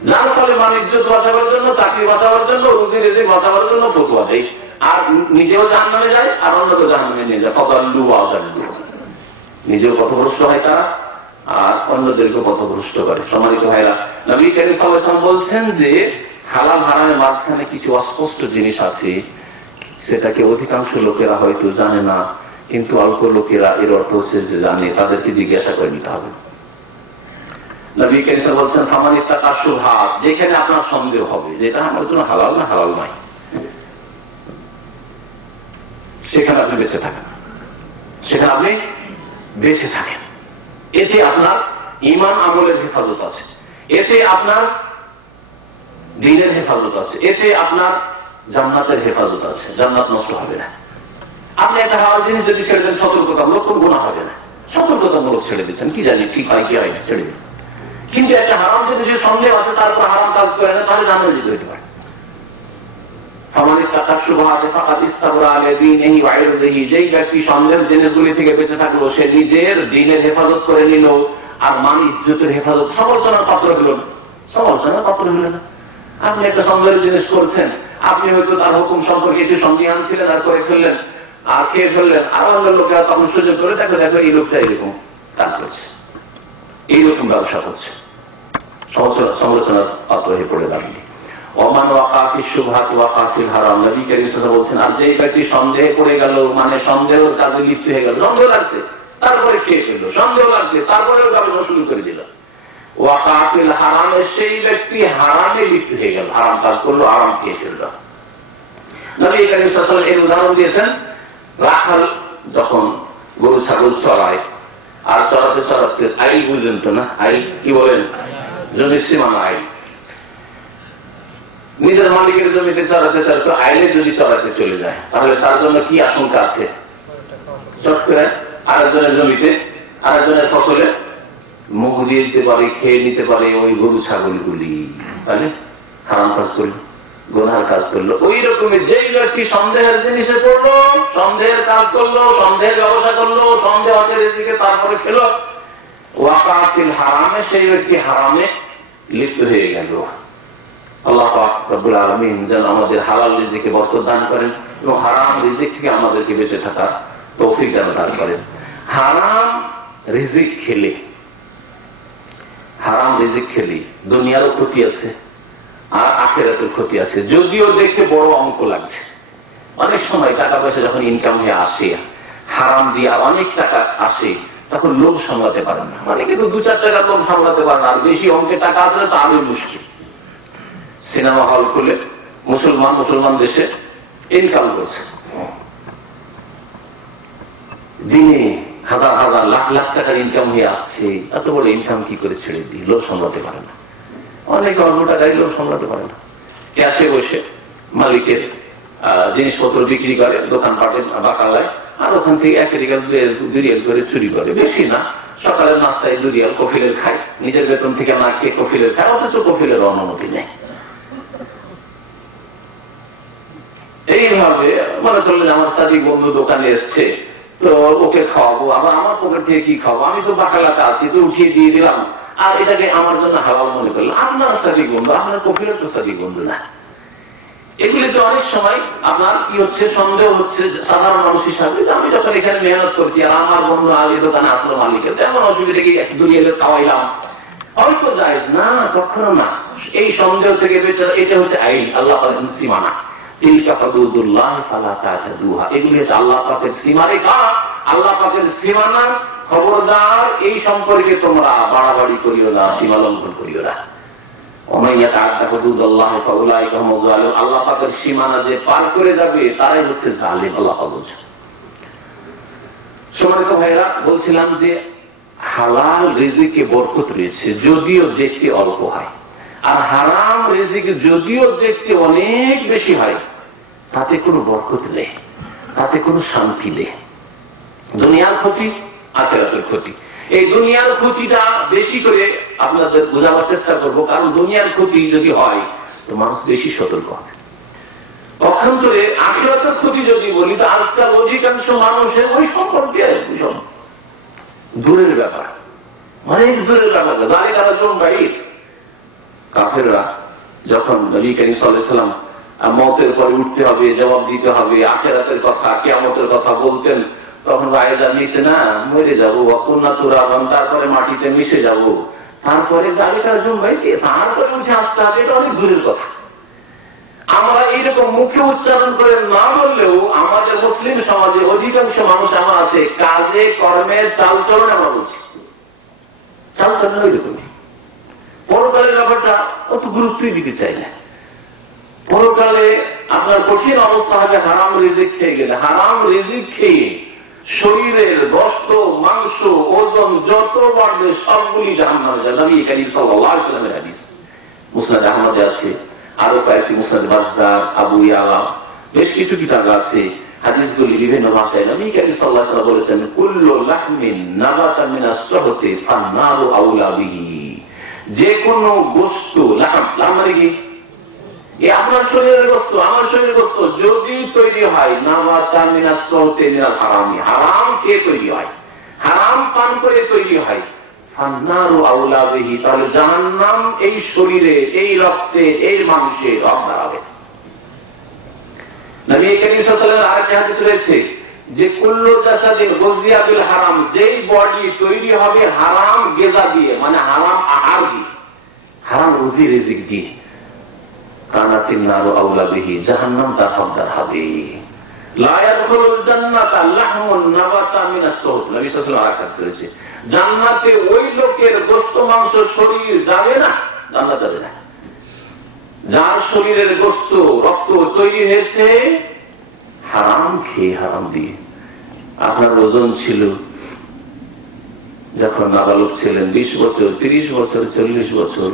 যার ফলে ইজ্জত বাঁচাবার জন্য, চাকরি বাঁচাবার জন্য, রুজি রেজি বাঁচাবার জন্য ফতুয়া দেয়, আর নিজেও জাহান্নামে যায় আর অন্যকে জাহান্নামে নিয়ে যায়। ফাদাল্লু ওয়াদাল্লু, নিজেও পথভ্রষ্ট হয় তারা আর অন্যদেরকে পথভ্রষ্ট করে। সম্মানিত ভাইরা, নবী করিম সাল্লাল্লাহু আলাইহি ওয়াসাল্লাম বলছেন যে হালাল হারামের মাঝখানে কিছু অস্পষ্ট জিনিস আছে, সেটাকে অধিকাংশ লোকেরা হয়তো জানে না, কিন্তু অল্প লোকেরা, এর অর্থ হচ্ছে যে জানে, তাদেরকে জিজ্ঞাসা করে নিতে হবে। নবী করিম সাল্লাল্লাহু আলাইহি ওয়াসাল্লাম বলছেন ফামানিত্তাকা শুবহাত, যেখানে আপনার সন্দেহ হবে যে এটা আমার জন্য হালাল না হালাল নয়, সেখানে আপনি বেঁচে থাকেন, সেখানে আপনি বেঁচে থাকেন। এতে আপনার ঈমান আমলের হেফাজত আছে, এতে আপনার দ্বীনের হেফাজত আছে, এতে আপনার জান্নাতের হেফাজত আছে, জান্নাত নষ্ট হবে না। আপনি একটা হারাম জিনিস যদি ছেড়ে দেন সতর্কতামূলক, কোন গুনাহ হবে না, সতর্কতামূলক ছেড়ে দিচ্ছেন, কি জানি ঠিক হয় কি হয় না, ছেড়ে দিন। কিন্তু একটা হারাম যদি সন্দেহ আছে তারপর হারাম কাজ করে না, তাহলে জান্নাতে যেতে হতে পারে। যেই ব্যক্তি সন্দেহের জিনিসগুলি থেকে বেঁচে থাকলো, সে নিজের দ্বীনের হেফাজত করে নিল আর মান ইজ্জতের হেফাজত, সমালোচনার পাত্র হলো না, সমালোচনার পাত্র হলো না। আপনি একটা সন্দেহের জিনিস করছেন, আপনি হয়তো তার হুকুম সম্পর্কে একটু সন্দিহান ছিলেন আর করে ফেললেন আর খেয়ে ফেললেন, আর অন্য লোকে তখন সুযোগ করে দেখো দেখো এই লোকটা এইরকম কাজ করছে, এইরকম ব্যবসা করছে, সমালোচনার পাত্র হয়ে পড়ে দাঁড়িয়ে। ওমান ওয়াকাফি শুবহাত ওয়াকাফিল হারাম, নবী করিম সাল্লাল্লাহু আলাইহি ওয়াসাল্লাম বলছেন, আর যেই ব্যক্তি সন্দেহে পড়ে গেল, মানে সন্দেহের কাজে লিপ্ত হয়ে গেল, সন্দেহ লাগছে তারপরে খেয়ে ফেললো, সন্দেহ লাগছে তারপরেও ব্যবসা শুরু করে দিল, ওয়াকাফিল হারামে, সেই ব্যক্তি হারামে লিপ্ত হয়ে গেল, হারাম কাজ করলো, হারাম খেয়ে ফেললো। নবী করিম সাল্লাল্লাহু আলাইহি ওয়াসাল্লাম এর উদাহরণ দিয়েছেন, রাখাল যখন গরু ছাগল চড়ায় আর চড়াতে চড়াতে আইল বুঝেন তো না, আইল কি বলেন, জমির সীমানা আইল, নিজের মালিকের জমিতে চড়াতে চড়াতে আইলে যদি চড়াতে চলে যায়, তাহলে তার জন্য কি আশঙ্কা আছে, চট করে আরেকজনের জমিতে আরেকজনের ফসলে মুখ দিয়ে দিতে পারে, খেয়ে নিতে পারে ওই গরু ছাগলগুলি, তাহলে হারাম কাজ করলো, গুনার কাজ করলো। ওই রকমই যেই ব্যক্তি সন্দেহের জিনিসে পড়লো, সন্দেহের কাজ করলো, সন্দেহের ব্যবসা করলো, সন্দেহ আছে রিজিকে, তারপরে খেলো, ওয়াকাফিল হারামে, সেই ব্যক্তি হারামে লিপ্ত হয়ে গেল। আল্লাহ পাক রব্বুল আলামিন যেন আমাদের হালাল রিজিকে বরকত দান করেন এবং হারাম রিজিক থেকে আমাদেরকে বেঁচে থাকার তৌফিক যেন দান করেন। হারাম রিজিক খেলে, হারাম রিজিক খেলে দুনিয়ারও ক্ষতি আছে আর আখিরাতের ক্ষতি আছে, যদিও দেখে বড় অঙ্ক লাগছে। অনেক সময় টাকা পয়সা যখন ইনকাম হয়ে আসে, হারাম দিয়ে আর অনেক টাকা আসে, তখন লোভ সামলাতে পারে না, মানে কিন্তু 2-4 টাকার লোভ সামলাতে পারে না, আর বেশি অঙ্কের টাকা আসলে তো আরো মুশকিল। সিনেমা হল খুলে মুসলমান দেশে ইনকাম করছে, দিনে হাজার হাজার লাখ লাখ টাকার ইনকাম হয়ে আসছে, এত বড় ইনকাম কি করে ছেড়ে দিই, লোভ সামলাতে পারে না। অনেকে অল্প টাকায় লোভ সামলাতে পারে না, ক্যাশে বসে মালিকের জিনিসপত্র বিক্রি করে দোকানপাটে বাকালায়, আর ওখান থেকে 1 রিয়াল 2 রিয়াল করে চুরি করে, বেশি না, সকালের নাস্তায় 2 রিয়াল কফিলের খায়, নিজের বেতন থেকে না খেয়ে কফিলের খায়, অথচ কফিলের অনুমতি নেই। এইভাবে মনে করলেন আমার সাদিক বন্ধু দোকানে এসছে, তো ওকে খাওয়াবো, আবার আমার পকেট থেকে কি খাওয়াবো, আমি তো বাকালাতে আছি, তো উঠিয়ে দিয়ে দিলাম, আর এটাকে আমার জন্য হালাল মনে করলেন। আপনার সাদিক বন্ধু, আপনার কফিলের তো সাদিক বন্ধু না। এগুলিতে অনেক সময় আপনার কি হচ্ছে, সন্দেহ হচ্ছে সাধারণ মানুষ হিসাবে, যে আমি যখন এখানে মেহনত করছি আর আমার বন্ধু এই দোকানে আসলো মালিকের, তেমন অসুবিধা কি 2 রিয়ালের খাওয়াইলাম, হয়তো জায়েজ না, কখনো না। এই সন্দেহ থেকে বেঁচে, এটা হচ্ছে আইল, আল্লাহ পাকের সীমানা, তিলকা হুদুদুল্লাহ ফালা তা'তাদুহা, এগুলি হচ্ছে আল্লাহ পাকের সীমারেখা, আল্লাহ পাকের সীমানা। খবরদার এই সম্পর্কে তোমরা বাড়াবাড়ি করিও না, সীমা লঙ্ঘন করিও না। আল্লাহ পাকের সীমানা যে পার করে যাবে তারাই হচ্ছে জালিম, আল্লাহ পাক বলছেন। সম্মানিত ভাইরা, বলছিলাম যে হালাল রিজিকে বরকত রয়েছে, যদিও দেখতে অল্প হয়, আর হারাম রিজিকে যদিও দেখতে অনেক বেশি হয়, তাতে কোনো বরকত নেই, তাতে কোনো শান্তি নেই। দুনিয়ার ক্ষতি, আখিরাতের ক্ষতি। এই দুনিয়ার ক্ষতিটা বেশি করে আপনাদের বোঝাবার চেষ্টা করব, কারণ দুনিয়ার ক্ষতি যদি হয় তো মানুষ বেশি সতর্ক হবে। পক্ষান্তরে আখিরাতের ক্ষতি যদি বলি, তো আজকাল অধিকাংশ মানুষের ওই সম্পর্কে দূরের ব্যাপার, অনেক দূরের ব্যাপার। জালিকার জন বাইর কাফেররা যখন নবী করিম সাল্লাল্লাহু আলাইহি ওয়াসাল্লাম মওতের পরে উঠতে হবে, জবাব দিতে হবে, আখিরাতের কথা, কিয়ামতের কথা বলতেন, তখন আয়েদা নিতে না, মরে যাবো, কুন্না তুরাবান, তারপরে মাটিতে মিশে যাব, তারপরে জালিকার জন বাইকে, তারপরে উঠে আসতে হবে, এটা অনেক দূরের কথা। আমরা এইরকম মুখে উচ্চারণ করে না বললেও আমাদের মুসলিম সমাজে অধিকাংশ মানুষ আমার আছে, কাজে কর্মে চালচলনে আমরা বলছি, চালচলন ওইরকম। পরকালের ব্যাপারটা অত গুরুত্বই দিতে চাই না। পরকালে আপনার কঠিন অবস্থা হবে হারাম রিজিক খেয়ে গেলে। হারাম রিজিক খেয়ে শরীরের গোশত, মাংস, ওজন যত বাড়বে সবগুলি জাহান্নামে যাবে। নবী করিম সাল্লাল্লাহু আলাইহি ওয়াসাল্লামের হাদিস মুসনাদ আহমদে আছে, আরো কয়েকটি মুসনাদ বাজ্জার, আবু ইয়ালা, বেশ কিছু কিতাবে আছে। হাদিসগুলি বিভিন্ন ভাষায়। নবী করিম সাল্লাল্লাহু আলাইহি ওয়াসাল্লাম বলেছেন, কুল্লু লাহমিন নাবাতা মিনাস সুহতি ফান্নারু আউলা বিহি। যে কোনো বস্তু, লাহম মানে কি, এই আপনার শরীরের বস্তু, আমার শরীরের বস্তু যদি তৈরি হয় নাবাতা মিনাস সুহতি মিনাল হারামি, হারাম খেয়ে তৈরি হয়, হারাম পান করে তৈরি হয়, ফান্নারু আউলা বিহি, তাহলে জাহান্নাম এই শরীরের, এই রক্তের, এই মাংসের হক দাঁড়াবে। নবী করিম সাল্লাল্লাহু আলাইহি ওয়াসাল্লামের আরেকটি হাদিস রয়েছে যে কুল্লু জাসাদিন গুযিয়া বিল হারাম, যেই বডি তৈরি হবে হারাম গিজা দিয়ে, মানে হারাম আহার দিয়ে, হারাম রুজি রিজিক দিয়ে, কানাতিন নারু আউলা বিহি, জাহান্নাম তার হকদার হবে। লা ইয়াদখুলুল জান্নাতা লাহমুন নাবাতা মিনাস সুহত, নবী সাল্লাল্লাহু আলাইহি ওয়াসাল্লাম আরেক হাদিস রয়েছে, জান্নাতে ওই লোকের গোশত মাংস শরীর যাবে না, জান্নাত যাবে না, যার শরীরের গোশত রক্ত তৈরি হয়েছে হারাম খেয়ে, হারাম দিয়ে। আপনার ওজন ছিল যখন নাবালক ছিলেন 20 বছর, 30 বছর, 40 বছর,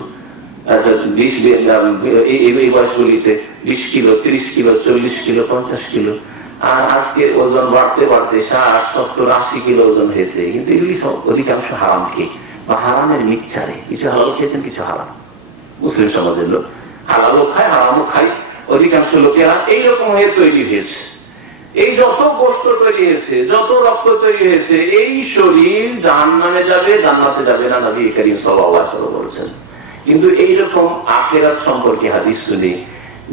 এই বয়সগুলিতে 20 কিলো, 30 কিলো, 40 কিলো, 50 কিলো, আর আজকে ওজন বাড়তে বাড়তে 60, 70, 80 কিলো ওজন হয়েছে। কিন্তু এগুলি সব অধিকাংশ হারাম খেয়ে বা হারামের মিক্সচারে, কিছু হালাল খেয়েছেন, কিছু হারাম। মুসলিম সমাজের লোক হালালও খায়, হারামও খায়, অধিকাংশ লোকেরা এইরকম হয়ে তৈরি হয়েছে। এই যত গোশত তৈরি হয়েছে, যত রক্ত তৈরি হয়েছে, এই শরীর জাহান্নামে যাবে, জান্নাতে যাবে না, নবী করিম সাল্লাল্লাহু আলাইহি ওয়াসাল্লাম বলেছেন। কিন্তু এইরকম আখিরাত সম্পর্কে হাদিস শুনে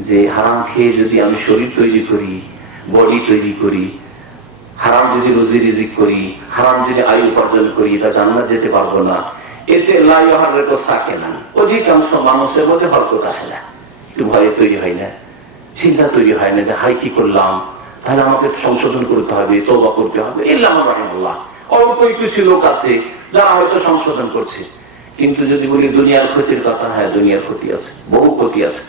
যে হারাম খেয়ে যদি আমি শরীর তৈরি করি, বডি তৈরি করি, হারাম যদি রুজি রিজিক করি, হারাম যদি আয়ু উপার্জন করি, তা জান্নাত যেতে পারবো না, এতে লা ইউহাররিকু সাকিনান, অধিকাংশ মানুষের মধ্যে হরকত আসে না, একটু ভয়ে তৈরি হয় না, চিন্তা তৈরি হয় না যে হাই কি করলাম, তাহলে আমাকে সংশোধন করতে হবে, তওবা করতে হবে। ইল্লা মান রাহিমাল্লাহ, অল্প কিছু লোক আছে যারা হয়তো সংশোধন করছে। কিন্তু যদি বলি দুনিয়ার ক্ষতির কথা, হ্যাঁ দুনিয়ার ক্ষতি আছে, বহু ক্ষতি আছে।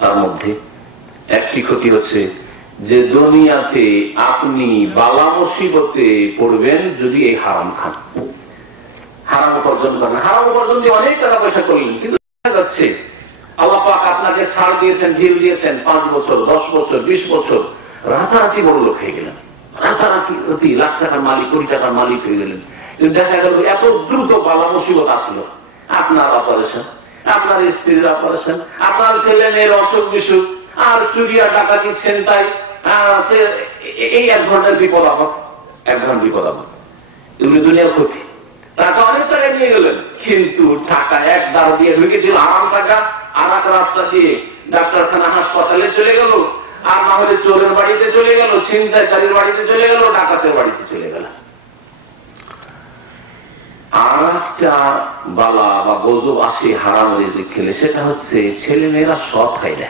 তার মধ্যে একটি ক্ষতি হচ্ছে যে দুনিয়াতে আপনি বালা মুসিবতে পড়বেন যদি এই হারাম খান, হারাম উপার্জন করেন। হারাম উপার্জন দিয়ে অনেক টাকা পয়সা করলেন, কিন্তু দেখা যাচ্ছে আল্লাহ পাক আপনাকে ছাড় দিয়েছেন, ঢিল দিয়েছেন, 5 বছর, 10 বছর, 20 বছর, রাতারাতি বড় লোক হয়ে গেলেন, রাতারাতি লাখ টাকার মালিক, কোটি টাকার মালিক হয়ে গেলেন। কিন্তু দেখা গেল এত দ্রুত বালা মুসিবত আসলো, আপনার অপারেশন, আপনার স্ত্রীর অপারেশন, আপনার ছেলে মেয়ের অসুখ বিসুখ, আর চুরিয়া ডাকাতি ছিনতাই, এই 1 ঘন্টার বিপদ আপদ, 1 ঘন্টার বিপদ আপদ, এগুলি দুনিয়ার ক্ষতি। টাকা অনেক টাকা নিয়ে গেলেন, কিন্তু টাকা এক দ্বার দিয়ে ঢুকেছিল হারাম টাকা, আর এক রাস্তা দিয়ে ডাক্তারখানা হাসপাতালে চলে গেল, আর না হলে চোরের বাড়িতে চলে গেল, ছিনতাইকারীর বাড়িতে চলে গেল, ডাকাতের বাড়িতে চলে গেল। আর একটা বালা বা গজব আসে হারাম রিজিক খেলে, সেটা হচ্ছে ছেলে মেয়েরা সৎ হয় না,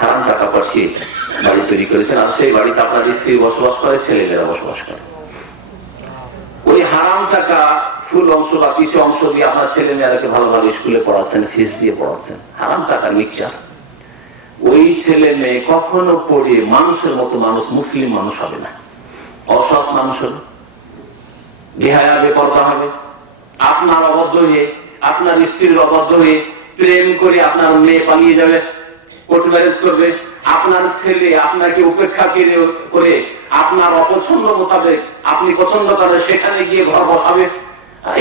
হারাম টাকা পাঠিয়ে বাড়ি তৈরি করেছেন, আর সেই বাড়িতে আপনার স্ত্রী বসবাস করে, ছেলে মেয়েরা বসবাস করে। ওই হারাম টাকা ফুল অংশ বা কিছু অংশ দিয়ে আপনার ছেলে মেয়েরাকে ভালো ভালো স্কুলে পড়াচ্ছেন, ফিস দিয়ে পড়াচ্ছেন, হারাম টাকার মিক্সচার। ওই ছেলে মেয়ে কখনো পড়ে মানুষের মতো মানুষ, মুসলিম মানুষ হবে না, অসৎ মানুষ হবে, বেহায়া বেপরদা হবে। আপনার অবদ্ধ হয়ে, আপনার স্ত্রীর অবদ্ধ হয়ে প্রেম করে আপনার মেয়ে পালিয়ে যাবে, কোর্ট ম্যারেজ করবে। আপনার ছেলে আপনাকে উপেক্ষা করে আপনার অপছন্দ মোতাবেক আপনি পছন্দ করেন সেখানে গিয়ে ঘর বসাবে।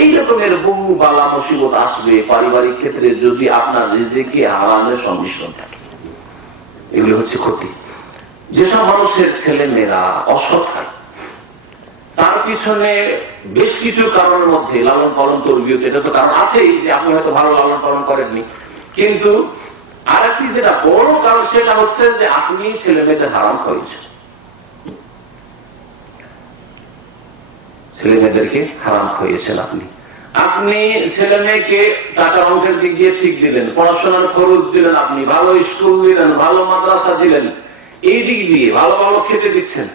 এই রকমের বহু বালা মুসিবত আসবে পারিবারিক ক্ষেত্রে যদি আপনার রিজিকে হারামের সংমিশ্রণ থাকে। এগুলো হচ্ছে ক্ষতি। যেসব মানুষের ছেলে মেয়েরা অসৎ হয়, তার পিছনে বেশ কিছু কারণের মধ্যে লালন পালন, তরবিয়ত, এটা তো কারণ আছেই যে আপনি হয়তো ভালো লালন পালন করেননি, কিন্তু আরেকটি যেটা বড় কারণ সেটা হচ্ছে যে আপনি ছেলে মেয়েদের হারাম খাওয়াইছেন, ছেলে মেয়েদেরকে হারাম খাইয়েছেন। আপনি ছেলে মেয়েকে টাকার অঙ্কের দিক দিয়ে ঠিক দিলেন, পড়াশোনার খরচ দিলেন, আপনি ভালো স্কুল দিলেন, ভালো মাদ্রাসা দিলেন, এই দিক দিয়ে ভালো ভালো খেতে দিচ্ছেন,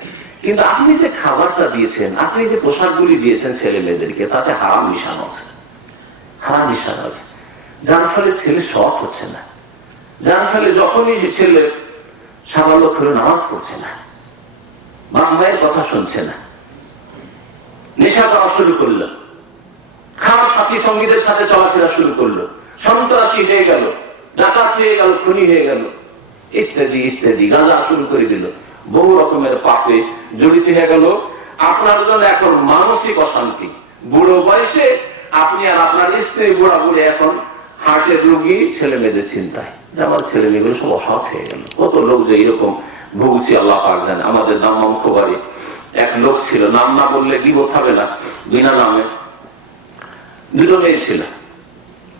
কিন্তু আপনি যে খাবারটা দিয়েছেন, আপনি যে পোশাকগুলি দিয়েছেন ছেলে মেয়েদেরকে, তাতে হারাম মিশানো আছে, হারাম মিশানো আছে, যার ফলে ছেলে সৎ হচ্ছে না, যার ফলে যখনই ছেলে সাবালক হলো নামাজ পড়ছে না, বাংলায় কথা শুনছে না, নেশা করা শুরু করলো, খারাপ সাথী সঙ্গীদের সাথে চলাফেরা শুরু করলো, সন্ত্রাসী হয়ে গেল, ডাকাত হয়ে গেল, খুনি হয়ে গেল, ইত্যাদি ইত্যাদি, গাঁজা শুরু করে দিল, বহু রকমের পাপে জড়িত হয়ে গেল। আপনার জন্য এখন মানসিক অশান্তি, বুড়ো বয়সে আপনি আর আপনার স্ত্রী বুড়া বুড়ে এখন হার্টের রোগী, ছেলে মেয়েদের চিন্তায় যে আমার ছেলে মেয়েগুলো সব অসৎ হয়ে গেল। কত লোক যে এরকম ভুগছি আল্লাহ পাক জানে। আমাদের দাম্মাম খোবারে এক লোক ছিল, নাম না বললে গিবত হবে না, বিনা নামে, দুটো মেয়ে ছিল,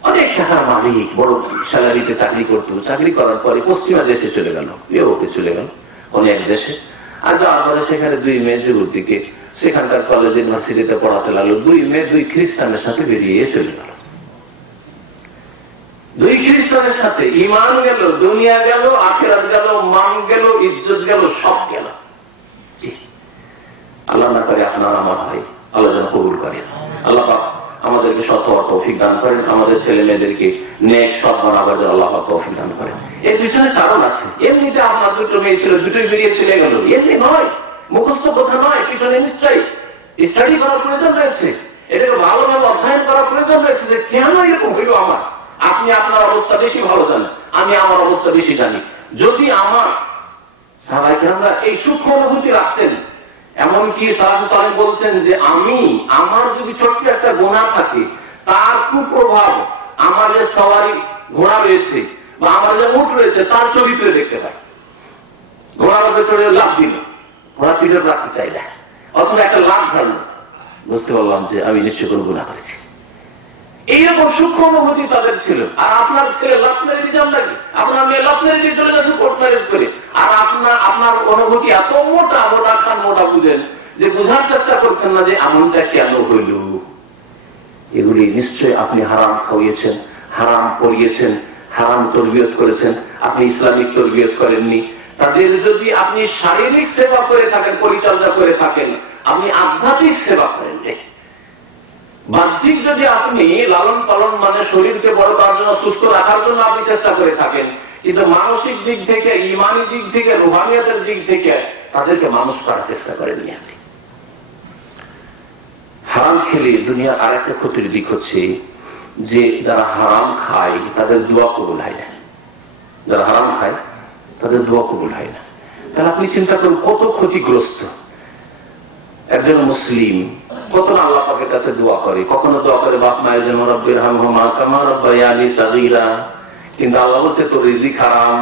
অনেক টাকার মালিক, বড় স্যালারিতে চাকরি করতো, চাকরি করার পরে পশ্চিমা দেশে চলে গেল, ইউরোপে চলে গেল কোন এক দেশে। আর যাওয়ার পরে সেখানে দুই মেয়ে যুবতীকে সেখানকার কলেজ ইউনিভার্সিটিতে পড়াতে লাগলো। দুই মেয়ে দুই খ্রিস্টানের সাথে বেরিয়ে চলে গেল, দুই খ্রিস্টানের সাথে ইমান গেল, দুনিয়া গেল, আখিরাত গেল, মান গেল, ইজ্জত গেল, সব গেল। আল্লাহ না করে আপনার আমার হয়, আল্লাহ যেন কবুল করেন। আল্লাহ পাক আমাদেরকে সৎ হওয়ার তৌফিক দান করেন, আমাদের ছেলে মেয়েদেরকে নেক সৎ বানাবার জন্য আল্লাহ পাক তৌফিক দান করেন। এর পিছনে কারণ আছে। এমনিতে আপনার দুটো মেয়ে ছিল, দুটোই বেরিয়ে চলে গেল, এমনি নয়, মুখস্থ কথা নয়, পিছনে নিশ্চয়ই স্টাডি করার প্রয়োজন রয়েছে, এটাকে ভালোভাবে অধ্যয়ন করার প্রয়োজন রয়েছে যে কেন এরকম হইল আমার। আপনি আপনার অবস্থা বেশি ভালো জানেন, আমি আমার অবস্থা বেশি জানি। যদি আমার সাহাবায়ে কেরামরা এই সূক্ষ্ম অনুভূতি রাখতেন, এমনকি সালাফে সালেহ বলছেন যে আমার যদি ছোট্ট একটা গুনাহ থাকে, তার কুপ্রভাব আমার যে সওয়ারি ঘোড়া রয়েছে বা আমার যে উট রয়েছে তার চরিত্রে দেখতে পাই। ঘোড়ার উপরে চড়ে লাফ দিল, ঘোড়া পিঠে রাখতে চাই না, অথবা একটা লাফ ঝাড়লো, বুঝতে পারলাম যে আমি নিশ্চয় কোনো গুনাহ করেছি। এইরকম সূক্ষ্ম অনুভূতি তাদের ছিল। আর আপনার ছেলে লাভ মেরে দিয়ে যান নাকি, আপনার মেয়ে লাভ মেরে দিয়ে চলে যাচ্ছে কোর্ট ম্যারেজ করে, আর আপনার অনুভূতি এত মোটা মোটা খান মোটা বুঝেন যে বুঝার চেষ্টা করছেন না যে এমনটা কেন হইল। এগুলি নিশ্চয় আপনি হারাম খাওয়িয়েছেন, হারাম পড়িয়েছেন, হারাম তরবিয়ত করেছেন, আপনি ইসলামিক তরবিয়ত করেননি। তাদের যদি আপনি শারীরিক সেবা করে থাকেন, পরিচর্যা করে থাকেন, আপনি আধ্যাত্মিক সেবা করেননি। বাহ্যিক যদি আপনি লালন পালন মানে শরীরকে বড় করার জন্য, সুস্থ রাখার জন্য আপনি চেষ্টা করে থাকেন, কিন্তু মানসিক দিক থেকে, ইমানি দিক থেকে, রুহানিয়াতের দিক থেকে তাদেরকে মানুষ করার চেষ্টা করেননি আপনি। হারাম খেলে দুনিয়ার আর একটা ক্ষতির দিক হচ্ছে যে যারা হারাম খায় তাদের দোয়া কবুল হয় না। যারা হারাম খায় তাদের দোয়া কবুল হয় না। তাহলে আপনি চিন্তা করুন কত ক্ষতিগ্রস্ত একজন মুসলিম, কত না আল্লাহ পাকের কাছে দোয়া করে। কখনো দোয়া করে বাপ মায়ের জন্য রব্বির হামহুমা কামা রাব্বায়ানি সাগীরা, কিন্তু আল্লাহ বলছে তোর রিজিক হারাম,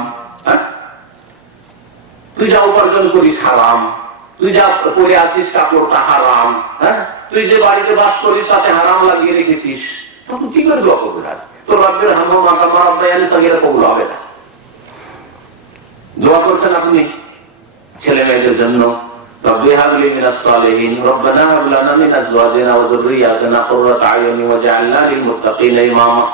তুই যা উপার্জন করিস হারাম, তুই যা পরে আসিস কাপড়টা হারাম, তুই যে বাড়িতে বাস করিস তাতে হারাম লাগিয়ে রেখেছিস, তখন কি করে দোয়া কবুল হয়? তোর রব্বির হামহুমা কামা রাব্বায়ানি সাগীরা কবুল হবে না। দোয়া করছেন আপনি ছেলে মেয়েদের জন্য, রব্বি হাবলি মিনাস সালিহিন, রব্বানা হাব লানা মিন আজওয়াজিনা ওয়া যুররিয়াতিনা কুররাতা আয়ুনি ওয়াজআলনা লিল মুত্তাকিনা ইমামা,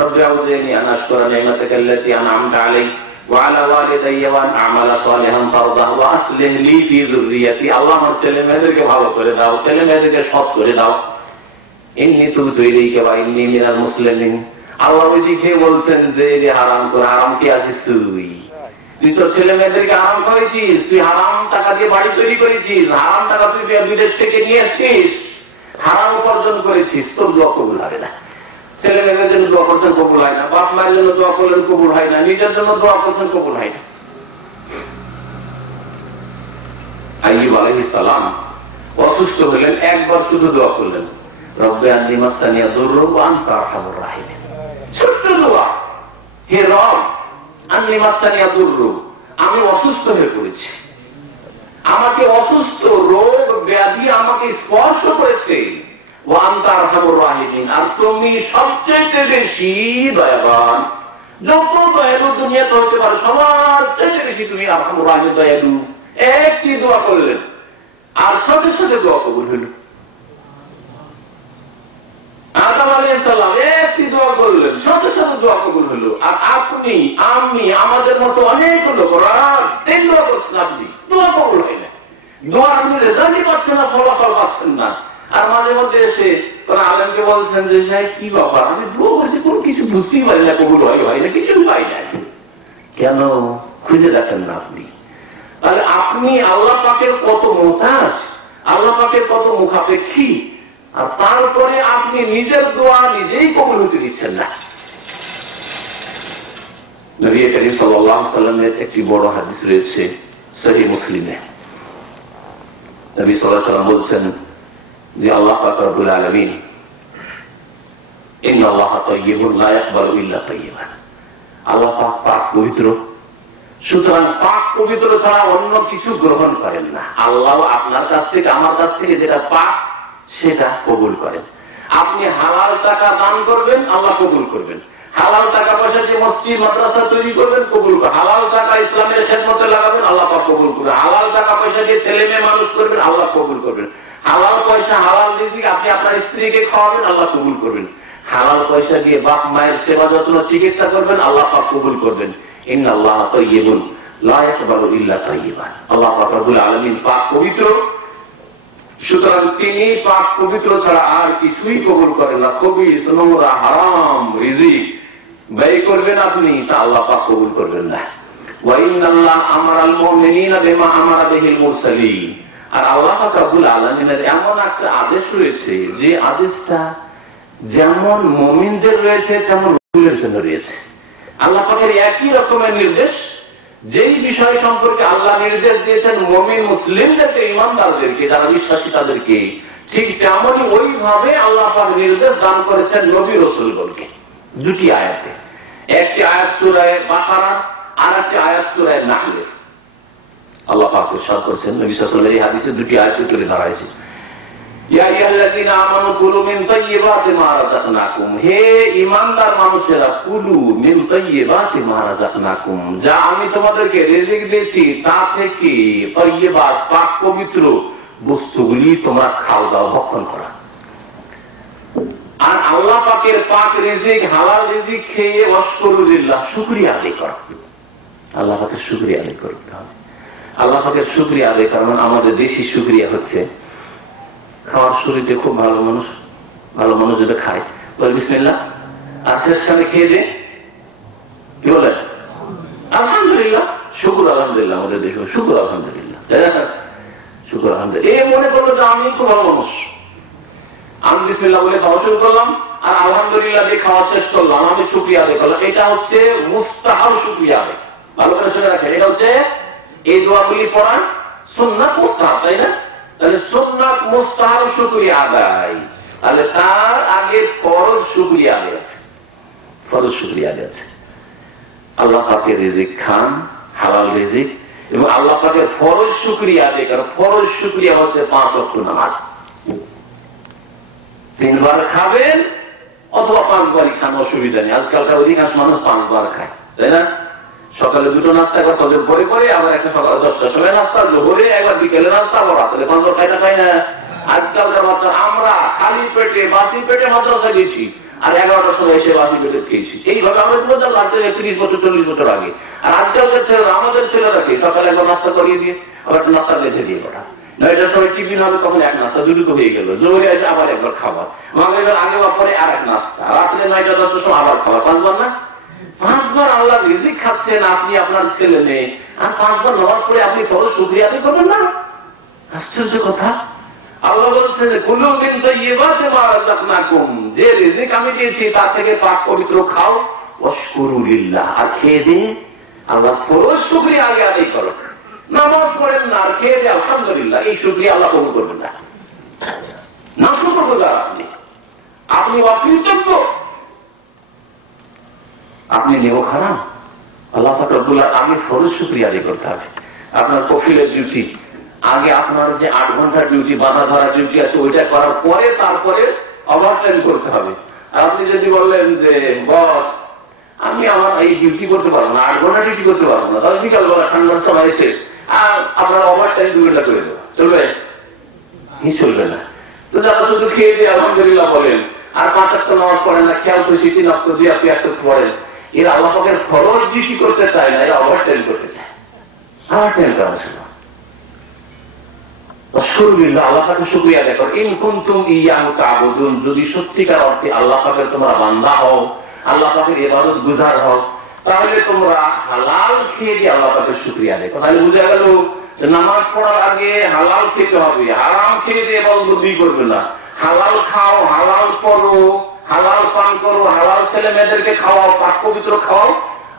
রব্বি আউজিনি আন আশকুরা নি'মাতাকা আল্লাতী আন'আমতা আলাইয়া ওয়া আলা ওয়ালিদাইয়া ওয়া আন আ'মালা সালিহান তারদাহু ওয়া আসলিহ লি ফি যুররিয়াতি, আল্লাহ আমার ছেলে মেয়েদেরকে ভালো করে দাও, ছেলে মেয়েদেরকে সৎ করে দাও। ইন্নী তুবতু ইলাইকা ওয়া ইন্নী মিনাল মুসলিমিন, আল্লাহ ওই দিক থেকে বলছেন যে হারাম করে, হারাম কি আছিস তুই তোর ছেলে মেয়েদেরকে হারাম খাওয়াইছিস, তুই হারাম টাকা দিয়ে বাড়ি তৈরি করেছিস, হারাম টাকা তুই বিদেশ থেকে নিয়ে এসছিস, হারাম উপার্জন করেছিস, তোর দোয়া কবুল হবে না। ছেলে মেয়েদের জন্য দোয়া করছেন কবুল হয় না, বাপ মায়ের জন্য দোয়া করলেন কবুল হয় না, নিজের জন্য দোয়া করছেন কবুল হয় না। আইয়ুব আলাইহিস সালাম অসুস্থ হলেন, একবার শুধু দোয়া করলেন, রব্বি আন্নী মাসসানিয়া দুররু ওয়া আনতা আরহামুর রাহিমিন। ছোট্ট দোয়া, হে রব আন্নী মাসসানিয়া দুররু, আমি অসুস্থ হয়ে পড়েছি, আমাকে অসুস্থ রোগ ব্যাধি আমাকে স্পর্শ করেছে, ও আনতা আরহামুর রাহিমিন, আর তুমি সবচেয়ে বেশি দয়াবান। যত দয়ালু দুনিয়াতে হতে পারে সবার চাইতে বেশি তুমি আরহামুর রাহিমিন, দয়ালু। একটি দোয়া করলেন আর সাথে সাথে দোয়া কবুল হইল। আদম আলাইহিস সালাম একটি দোয়া করলেন, সাথে সাথে দোয়া কবুল হলো। আর আপনি আমি আমাদের মতো অনেক লোক রাত দিন দোয়া করছেন, আপনি দোয়া কবুল হয় না, দোয়ার আপনি রেজাল্টই পাচ্ছেন না, ফলাফল পাচ্ছেন না। আর মাঝে মধ্যে এসে কোন আলেমকে বলছেন যে সাহেব কি ব্যাপার, আমি দোয়া করছি কোন কিছু বুঝতেই পারি না, কবুল হয় না, কিছুই পাই না। কেন খুঁজে দেখেন না আপনি? তাহলে আপনি আল্লাহ পাকের কত মুহতাজ, আল্লাহ পাকের কত মুখাপেক্ষী, আর তারপরে আপনি নিজের দোয়া নিজেই কবুল হতে দিচ্ছেন না। নবী করিম সাল্লাল্লাহু আলাইহি ওয়াসাল্লামের একটি বড় হাদিস রয়েছে সহিহ মুসলিমে। নবী সাল্লাল্লাহু আলাইহি ওয়াসাল্লাম বলছেন যে আল্লাহ পাক রব্বুল আলামিন ইন্নাল্লাহা তাইয়্যিবুন লা ইয়াকবালু ইল্লা তাইয়্যিবান, আল্লাহ পাক পাক পবিত্র, সুতরাং পাক পবিত্র ছাড়া অন্য কিছু গ্রহণ করেন না। আল্লাহ আপনার কাছ থেকে আমার কাছ থেকে যেটা পাক সেটা কবুল করেন। আপনি হালাল টাকা দান করবেন, আল্লাহ কবুল করবেন। হালাল টাকা পয়সা দিয়ে মসজিদ মাদ্রাসা তৈরি করবেন, কবুল করবেন। হালাল টাকা ইসলামের খেদমতে লাগাবেন, আল্লাহ পাক কবুল করবেন। হালাল টাকা পয়সা দিয়ে ছেলে মেয়ে মানুষ করবেন, আল্লাহ কবুল করবেন। হালাল পয়সা হালাল রিজিক আপনি আপনার স্ত্রীকে খাওয়াবেন, আল্লাহ কবুল করবেন। হালাল পয়সা দিয়ে বাপ মায়ের সেবা যত্ন চিকিৎসা করবেন, আল্লাহ পাক কবুল করবেন। ইন্নাল্লাহা তাইয়্যিবুন লা ইয়াকবালু ইল্লা তাইয়্যিবান, আল্লাহ পাক রব্বুল আলামিন পাক পবিত্র, সুতরাং তিনি পাক পবিত্র ছাড়া আর কিছুই কবুল করেন না। খবিস, নোংরা, হারাম রিজিক ব্যয় করবেন আপনি, তা আল্লাহ পাক কবুল করবেন না। ওয়া ইন্নাল্লাহা আমারাল মুমিনিনা বিমা আমারা বিহিল মুরসালিন, আর আল্লাহ পাক রব্বুল আলামিনের এমন একটা আদেশ রয়েছে যে আদেশটা যেমন মুমিনদের রয়েছে তেমন রাসূলের জন্য রয়েছে। আল্লাহ পাকের একই রকমের নির্দেশ, যেই বিষয় সম্পর্কে আল্লাহ নির্দেশ দিয়েছেন মুমিন মুসলিমদেরকে, ঈমানদারদেরকে, যারা বিশ্বাসী তাদেরকে, ঠিক তেমনই ওইভাবে আল্লাহ পাক নির্দেশ দান করেছেন নবী রাসূলগণকে। দুটি আয়াতে, একটি আয়াত সূরা বাকারা আর একটি আয়াত সূরা নাহলের। আল্লাহ পাক ইরশাদ করেছেন, নবী সাল্লাল্লাহু আলাইহি ওয়াসাল্লাম এই হাদিসে দুটি আয়াতে তুলে ধরাইছে, ইয়া আইয়ুহাল্লাযীনা আমানু কুলু মিন তাইয়্যিবাতি মা রাযাকনাকুম, হে ঈমানদার মানুষেরা, কুলু মিন তাইয়্যিবাতি মা রাযাকনাকুম, যা আমি তোমাদেরকে রিজিক দিয়েছি তা থেকে তাইয়্যিবাত পাক পবিত্র বস্তুগুলি তোমরা খাও, দাও, ভক্ষণ করো। আর আল্লাহ পাকের পাক রিজিক, হালাল রিজিক খেয়ে ওয়াশকুরুলিল্লাহ, শুকরিয়া আদায় করো। আল্লাহ পাকের শুকরিয়া আদায় করতে হবে। আল্লাহ পাকের শুকরিয়া আদায় করার আমাদের দেশি শুকরিয়া হচ্ছে খাওয়ার শরীরে খুব ভালো মানুষ যেটা খায় বলে বিসমিল্লাহ, আর শেষখানে খেয়ে দে কি বলে আলহামদুলিল্লাহ, শুকুর আলহামদুলিল্লাহ। আমাদের দেশে শুকুর আলহামদুলিল্লাহ, শুকুর আলহামদুলিল্লাহ। এই মনে করলো যে আমি খুব ভালো মানুষ, আমি বিসমিল্লাহ বলে খাওয়া শুরু করলাম আর আলহামদুলিল্লাহ দিয়ে খাওয়া শেষ করলাম, আমি শুকরিয়া আদায় করলাম। এটা হচ্ছে মুস্তাহাব শুকরিয়া আদায়। ভালো করে শুনে রাখেন, এটা হচ্ছে এই দোয়াগুলি পড়া সুন্নাত মুস্তাহাব, তাই না? তাহলে সুন্নাত মুস্তাহাব শুকরিয়া আদায়, তাহলে তার আগে ফরজ শুকরিয়া আদায় আছে, ফরজ শুকরিয়া আদায় আছে। আল্লাহ পাকের রিজিক খান, হালাল রিজিক, এবং আল্লাহ পাকের ফরজ শুকরিয়া আদায় করেন। ফরজ শুকরিয়া হচ্ছে 5 ওয়াক্ত নামাজ, 3 বার খাবেন অথবা 5 বারই খান, অসুবিধা নেই। আজকালকার অধিকাংশ মানুষ 5 বার খায়, তাই না? সকালে 2টো নাস্তা, একবার ফজর পরে পরে, আবার একটা সকালে 10টার সময় নাস্তা, জোহরে একবার, বিকেলে নাস্তা, আবার রাতে 5 বার খাই না, খাই না। আজকালকার বাচ্চা, আমরা খালি পেটে বাসি পেটে মাদ্রাসা গেছি আর 11টার সময় এসে বাসি পেটে খেয়েছি। এইভাবে আমরা বলতাম আজ থেকে 30 বছর 40 বছর আগে। আর আজকালকার ছেলেরা, আমাদের ছেলেরা কি সকালে একবার নাস্তা করিয়ে দিয়ে আবার একটা নাস্তা বেঁধে দিয়ে পড়া, 9টার সময় টিফিন হবে, তখন এক নাস্তা, 2টো তো হয়ে গেল। জোহরে এসে আবার একবার খাবার, মাগরিবের আগে বা পরে আর এক নাস্তা, রাত্রে 9টা 10টার সময় আবার খাবার। 5 বার না? 5 বার আল্লাহ রিজিক খাচ্ছেন আপনি, আপনার ছেলে মেয়ে, আর 5 বার নামাজ পড়ে আপনি ফরজ শুকরিয়া আদায় করবেন না? আশ্চর্য কথা। আল্লাহ বলছেন কুলু মিন তাইয়্যিবাতি মা রাযাকনাকুম, যে রিজিক আমি দিয়েছি তার থেকে পাক পবিত্র খাও, ওয়াশকুরুলিল্লাহ, আর খেয়ে দিয়ে আল্লাহ ফরজ শুকরিয়া আগে আদায় করো। নামাজ পড়েন না আর খেয়ে দিয়ে আলহামদুলিল্লাহ, এই শুকরিয়া আল্লাহ কবুল করবেন না। না শুকরগুজার আপনি অকৃতজ্ঞ, আপনি নেও খারাপ, আল্লাহ পাক রব্বুল আগে ফরজ শুকরিয়া আদায় করতে হবে। আপনার কফিলের ডিউটি আগে, আপনার যে 8 ঘন্টার ডিউটি, বাধা ধরা ডিউটি আছে, ওইটা করার পরে তারপরে ওভারটাইম করতে হবে। আর আপনি যদি বললেন যে বস আমি আমার এই ডিউটি করতে পারবো না, 8 ঘন্টা ডিউটি করতে পারবো না, তাহলে বিকালবেলা ঠান্ডার সময় এসে আপনার ওভারটাইম 2 ঘন্টা করে দেবো, চলবে? চলবে না। তো যারা শুধু খেয়ে দিয়ে আলহামদুলিল্লাহ বলেন আর 5 ওয়াক্ত নামাজ পড়েন না, খেয়াল করে 3 ওয়াক্ত 2 ওয়াক্ত 1 ওয়াক্ত পড়েন, এরা আল্লাহ পাকের ফরজ ডিউটি করতে চায় না, এরা ওভারটাইম করতে চায়। ওভারটাইম করা ছিল। আল্লাহ পাকের শুকরিয়া আদায় করো। ইন কুনতুম ইয়াহু তা'বুদুন, যদি সত্যিকার অর্থে আল্লাহ পাকের তোমরা বান্দা হও, আল্লাহ পাকের ইবাদত গুজার হও, তাহলে তোমরা হালাল খেয়ে দিয়ে আল্লাহ পাকের শুকরিয়া আদায় করো। তাহলে বুঝা গেল যে নামাজ পড়ার আগে হালাল খেতে হবে, হারাম খেয়ে দিয়ে ইবাদত করবে না। হালাল খাও, হালাল পড়ো, হালাল পান করো, হালাল ছেলে মেয়েদেরকে খাওয়াও, পাক পবিত্র খাওয়াও।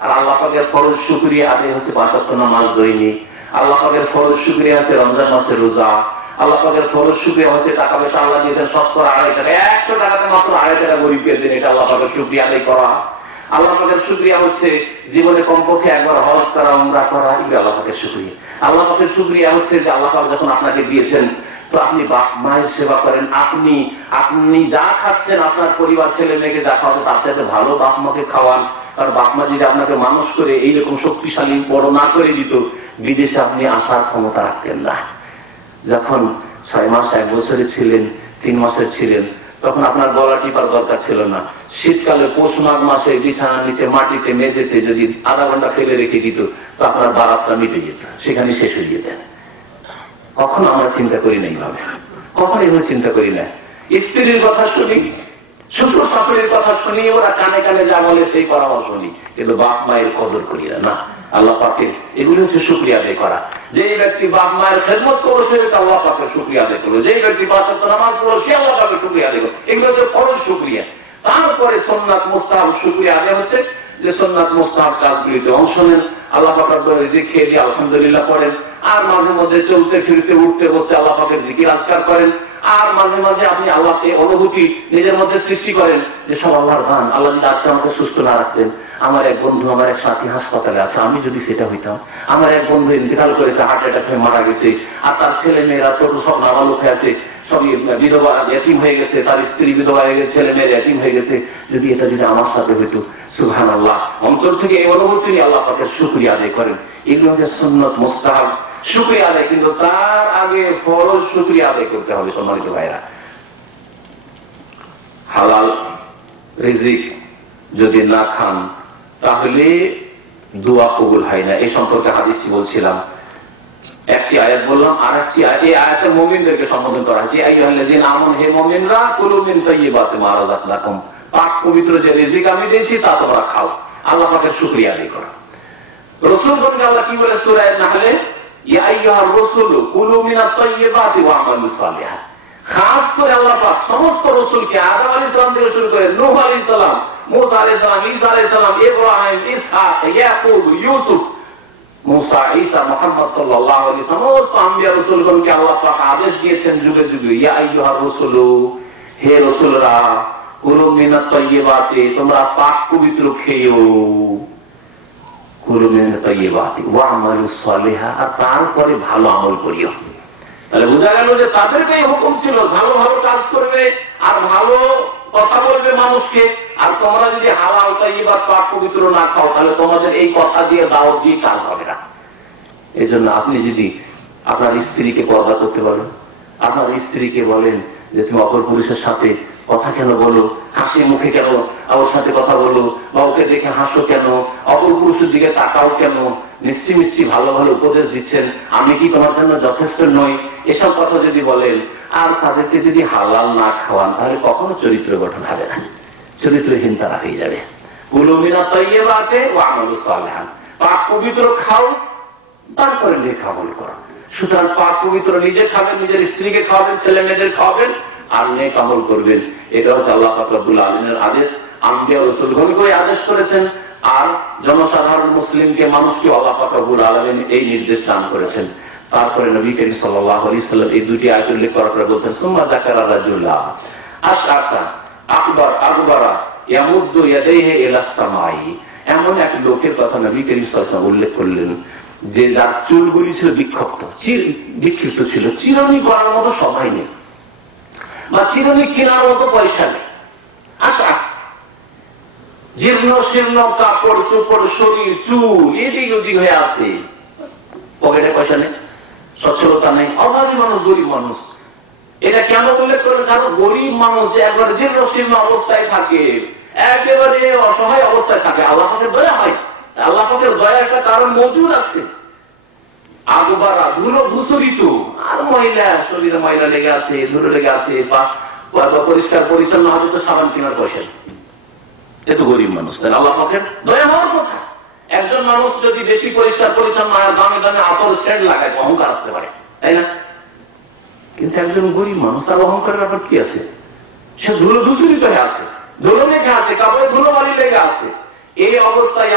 আর আল্লাহ পাকের ফরজ শুকরিয়া আদায় হচ্ছে 5 ওয়াক্ত নামাজ দৈনিক। আল্লাহ পাকের ফরজ শুকরিয়া হচ্ছে রমজান মাসের রোজা। আল্লাহ পাকের ফরজ শুকরিয়া হচ্ছে টাকা পয়সা আল্লাহ দিয়েছেন 70 2.5 টাকা, 100 টাকাতে মাত্র 2.5 টাকা গরিবকে দিন, এটা আল্লাহ পাকের শুকরিয়া আদায় করা। আল্লাহ পাকের শুকরিয়া হচ্ছে জীবনে কমপক্ষে একবার হজ করা, উমরা করা, এটা আল্লাহ পাকের শুকরিয়া। আল্লাহ পাকের শুকরিয়া হচ্ছে যে আল্লাহ পাক যখন আপনাকে দিয়েছেন তো আপনি বাপ মায়ের সেবা করেন, আপনি যা খাচ্ছেন, আপনার পরিবার ছেলে মেয়েকে যা খাওয়াচ্ছেন তার চাইতে ভালো বাপ মাকে খাওয়ান। কারণ বাপ মা যদি আপনাকে মানুষ করে এইরকম শক্তিশালী বড় না করে দিত, বিদেশে আপনি আসার ক্ষমতা রাখতেন না। যখন 6 মাস 1 বছরের ছিলেন, 3 মাসের ছিলেন, তখন আপনার গলা টিপার দরকার ছিল না। শীতকালে পৌষ মাঘ মাসে বিছানার নিচে মাটিতে মেঝেতে যদি আধা ঘন্টা ফেলে রেখে দিত তো আপনার বারাতটা মিটে যেত, সেখানে শেষ হয়ে যেতেন। কখনো আমরা চিন্তা করি না এইভাবে, কখনো এভাবে চিন্তা করি না। স্ত্রীর কথা শুনি, শ্বশুর শাশুড়ির কথা শুনি, ওরা কানে কানে যা বলে সেই পরামর্শ শুনি, কিন্তু বাপ মায়ের কদর করি না। আল্লাহ পাকের এগুলি হচ্ছে শুকরিয়া আদায় করা। যেই ব্যক্তি বাপ মায়ের খেদমত করলো সে আল্লাহ পাকের শুকরিয়া আদায় করলো। যেই ব্যক্তি 5 ওয়াক্ত নামাজ পড়লো সে আল্লাহ পাকের শুকরিয়া আদায় করলো। এগুলো হচ্ছে ফরজ শুকরিয়া। তারপরে সুন্নাত মুস্তাহাব শুকরিয়া আদায় হচ্ছে যে সুন্নাত মুস্তাহাব কাজগুলিতে অংশ নেন, আল্লাহ পাকের রিজিক খেয়ে দিয়ে আলহামদুলিল্লাহ পড়েন, আর মাঝে মধ্যে চলতে ফিরতে উঠতে বসতে আল্লাহ পাকের জিকির আজকার করেন, আর মাঝে মাঝে আপনি আল্লাহকে অনুভূতি নিজের মধ্যে সৃষ্টি করেন যে সব আল্লাহর দান। আল্লাহ যদি আজকে আমাকে সুস্থ না রাখতেন, আমার এক বন্ধু, আমার এক সাথী হাসপাতালে আছে, আমি যদি সেটা হইতাম, আমার এক বন্ধু ইন্তেকাল করেছে, হার্ট অ্যাটাক হয়ে মারা গেছে, আর তার ছেলে মেয়েরা ছোট সব নাবালক হয়ে আছে, সবই বিধবা এতিম হয়ে গেছে, তার স্ত্রী বিধবা হয়ে গেছে, ছেলে মেয়ের এতিম হয়ে গেছে, যদি এটা যদি আমার সাথে হইতো, সুবহানাল্লাহ। অন্তর থেকে এই অনুভূতি নিয়ে আল্লাহ পাকের শুকরিয়া আদায় করেন। এগুলো হচ্ছে সুন্নাত মুস্তাহাব শুকরিয়া আদায়, কিন্তু তার আগে ফরজ শুকরিয়া আদায় করতে হবে। সম্মানিত ভাইরা, হালাল রিজিক যদি না খান তাহলে দোয়া কবুল হয় না। এই সম্পর্কে হাদিসটি বলছিলাম, একটি আয়াত বললাম, আর একটি এই আয়াতে মুমিনদেরকে সম্বোধন করা হয়েছে, আইয়ুহাল্লাযীনা আমানু, হে মুমিনরা, কুলু মিন তাইয়্যিবাতি মা রাযাকনাকুম, পাক পবিত্র যে রিজিক আমি দিয়েছি তা তোমরা খাও। আল্লাহ পাকের শুকরিয়া আদায় করো। রাসূলগণকে আল্লাহ কি বলে সূরা নাহলে, ইয়া আইয়ুহার রাসূলু কুলু মিনাত তাইয়্যিবাতি ওয়া আমালু সালিহা। খাস করে আল্লাহ পাক সমস্ত রাসূলকে, আদম আলাইহিস সালাম থেকে শুরু করে নূহ আলাইহিস সালাম, মুসা আলাইহিস সালাম, ঈসা আলাইহিস সালাম, ইব্রাহিম, ইসহাক, ইয়াকুব, ইউসুফ, মুসা, ঈসা, মুহাম্মদ সাল্লাল্লাহু আলাইহি ওয়াসাল্লাম, সমস্ত আম্বিয়া রাসূলগণকে আল্লাহ পাক আদেশ দিয়েছেন যুগে যুগে, ইয়া আইয়ুহার রাসূলু, হে রাসূলরা, কুলু মিনাত তাইয়্যিবাতি, তোমরা পাক পবিত্র খেও, কুলু মিনাত তাইয়্যিবাতি ওয়া আমালু সালিহা, আর তারপরে ভালো আমল করিও। তাহলে বোঝা গেল যে তাদেরকে এই হুকুম ছিল ভালো ভালো কাজ করবে আর ভালো কথা বলবে মানুষকে। আর তোমরা যদি হালাল তাইয়্যিবাত পাক পবিত্র না খাও তাহলে তোমাদের এই কথা দিয়ে দাওয়াত দিয়ে কাজ হবে না। এই জন্য আপনি যদি আপনার স্ত্রীকে পর্দা করতে বলেন, আপনার স্ত্রীকে বলেন যে তুমি অপর পুরুষের সাথে কথা কেন বলো, হাসি মুখে কেন ওর সাথে কথা বলো, বা ওকে দেখে হাসো কেন, অপর পুরুষের দিকে তাকাও কেন, মিষ্টি মিষ্টি ভালো ভালো উপদেশ দিচ্ছেন, আমি কি তোমার জন্য যথেষ্ট নই, এসব কথা যদি বলেন আর তাদেরকে যদি হালাল না খাওয়ান তাহলে কখনো চরিত্র গঠন হবে না, চরিত্রহীন তারা হয়ে যাবে। কুলু মিনাত তাইয়্যিবাতি ওয়া আমালু সালিহান, পাক পবিত্র খাও তারপরে নেক আমল করো। সুতরাং পাক পবিত্র নিজে খাবেন, নিজের স্ত্রীকে খাওয়াবেন, ছেলে মেয়েদের খাওয়াবেন, আর নেক আমল করবেন। এটা হচ্ছে আল্লাহ পাক রব্বুল আলামিনের আদেশ। আম্বিয়া রাসূলগণকে আদেশ করেছেন, আর জনসাধারণ মুসলিমকে, মানুষকে আল্লাহ পাক রব্বুল আলামিন এই নির্দেশ দান করেছেন। তারপরে নবী করিম সাল্লাল্লাহু আলাইহি সাল্লাম এই দুটি আয়াত উল্লেখ করার পরে বলছেন, সুম্মা যাকারা রাজুলা আশআসা আকবরা ইয়ামুদ্দু ইয়াদাইহি ইলাস সামাই। এমন এক লোকের কথা নবী করিম সাল্লাল্লাহু আলাইহি ওয়াসাল্লাম উল্লেখ করলেন যে যার চুলগুলি ছিল বিক্ষিপ্ত ছিল, চিরুনি করার মতো সময় নেই বা চিরুনি কেনার মতো পয়সা নেই, আশ্বাস জীর্ণ শীর্ণ কাপড় চোপড় শরীর চুল এদিক ওদিক হয়ে আছে, পকেটে পয়সা নেই, সচ্ছলতা নেই, অভাবী মানুষ, গরিব মানুষ। এটা কেন উল্লেখ করেন? কারণ গরিব মানুষ যে একবারে জীর্ণ শীর্ণ অবস্থায় থাকে, একেবারে অসহায় অবস্থায় থাকে, আল্লাহ পাকের দয়া হয়। আল্লাহ পাকের দয়া একটা কারণ মজুর আছে, আগবারা ধুলো ধূসরিত, আর মহিলা শরীরে ময়লা লেগে আছে, ধুলো লেগে আছে, বা পরিষ্কার পরিচ্ছন্ন হবে তো সাবান কেনার পয়সা নেই, এ তো গরিব মানুষ। তাহলে আল্লাহ পাকের দয়া হওয়ার কথা। একজন মানুষ যদি বেশি পরিষ্কার পরিচ্ছন্ন আর দামে দামে আতর সেন্ট লাগায় অহংকার আসতে পারে, তাই না? কিন্তু একজন গরিব মানুষ, তার অহংকারের ব্যাপার কি আছে? সে ধুলো ধূসরিত হয়ে আছে, ধুলো লেগে আছে, কাপড়ে ধুলো বালি লেগে আছে। এই অবস্থায়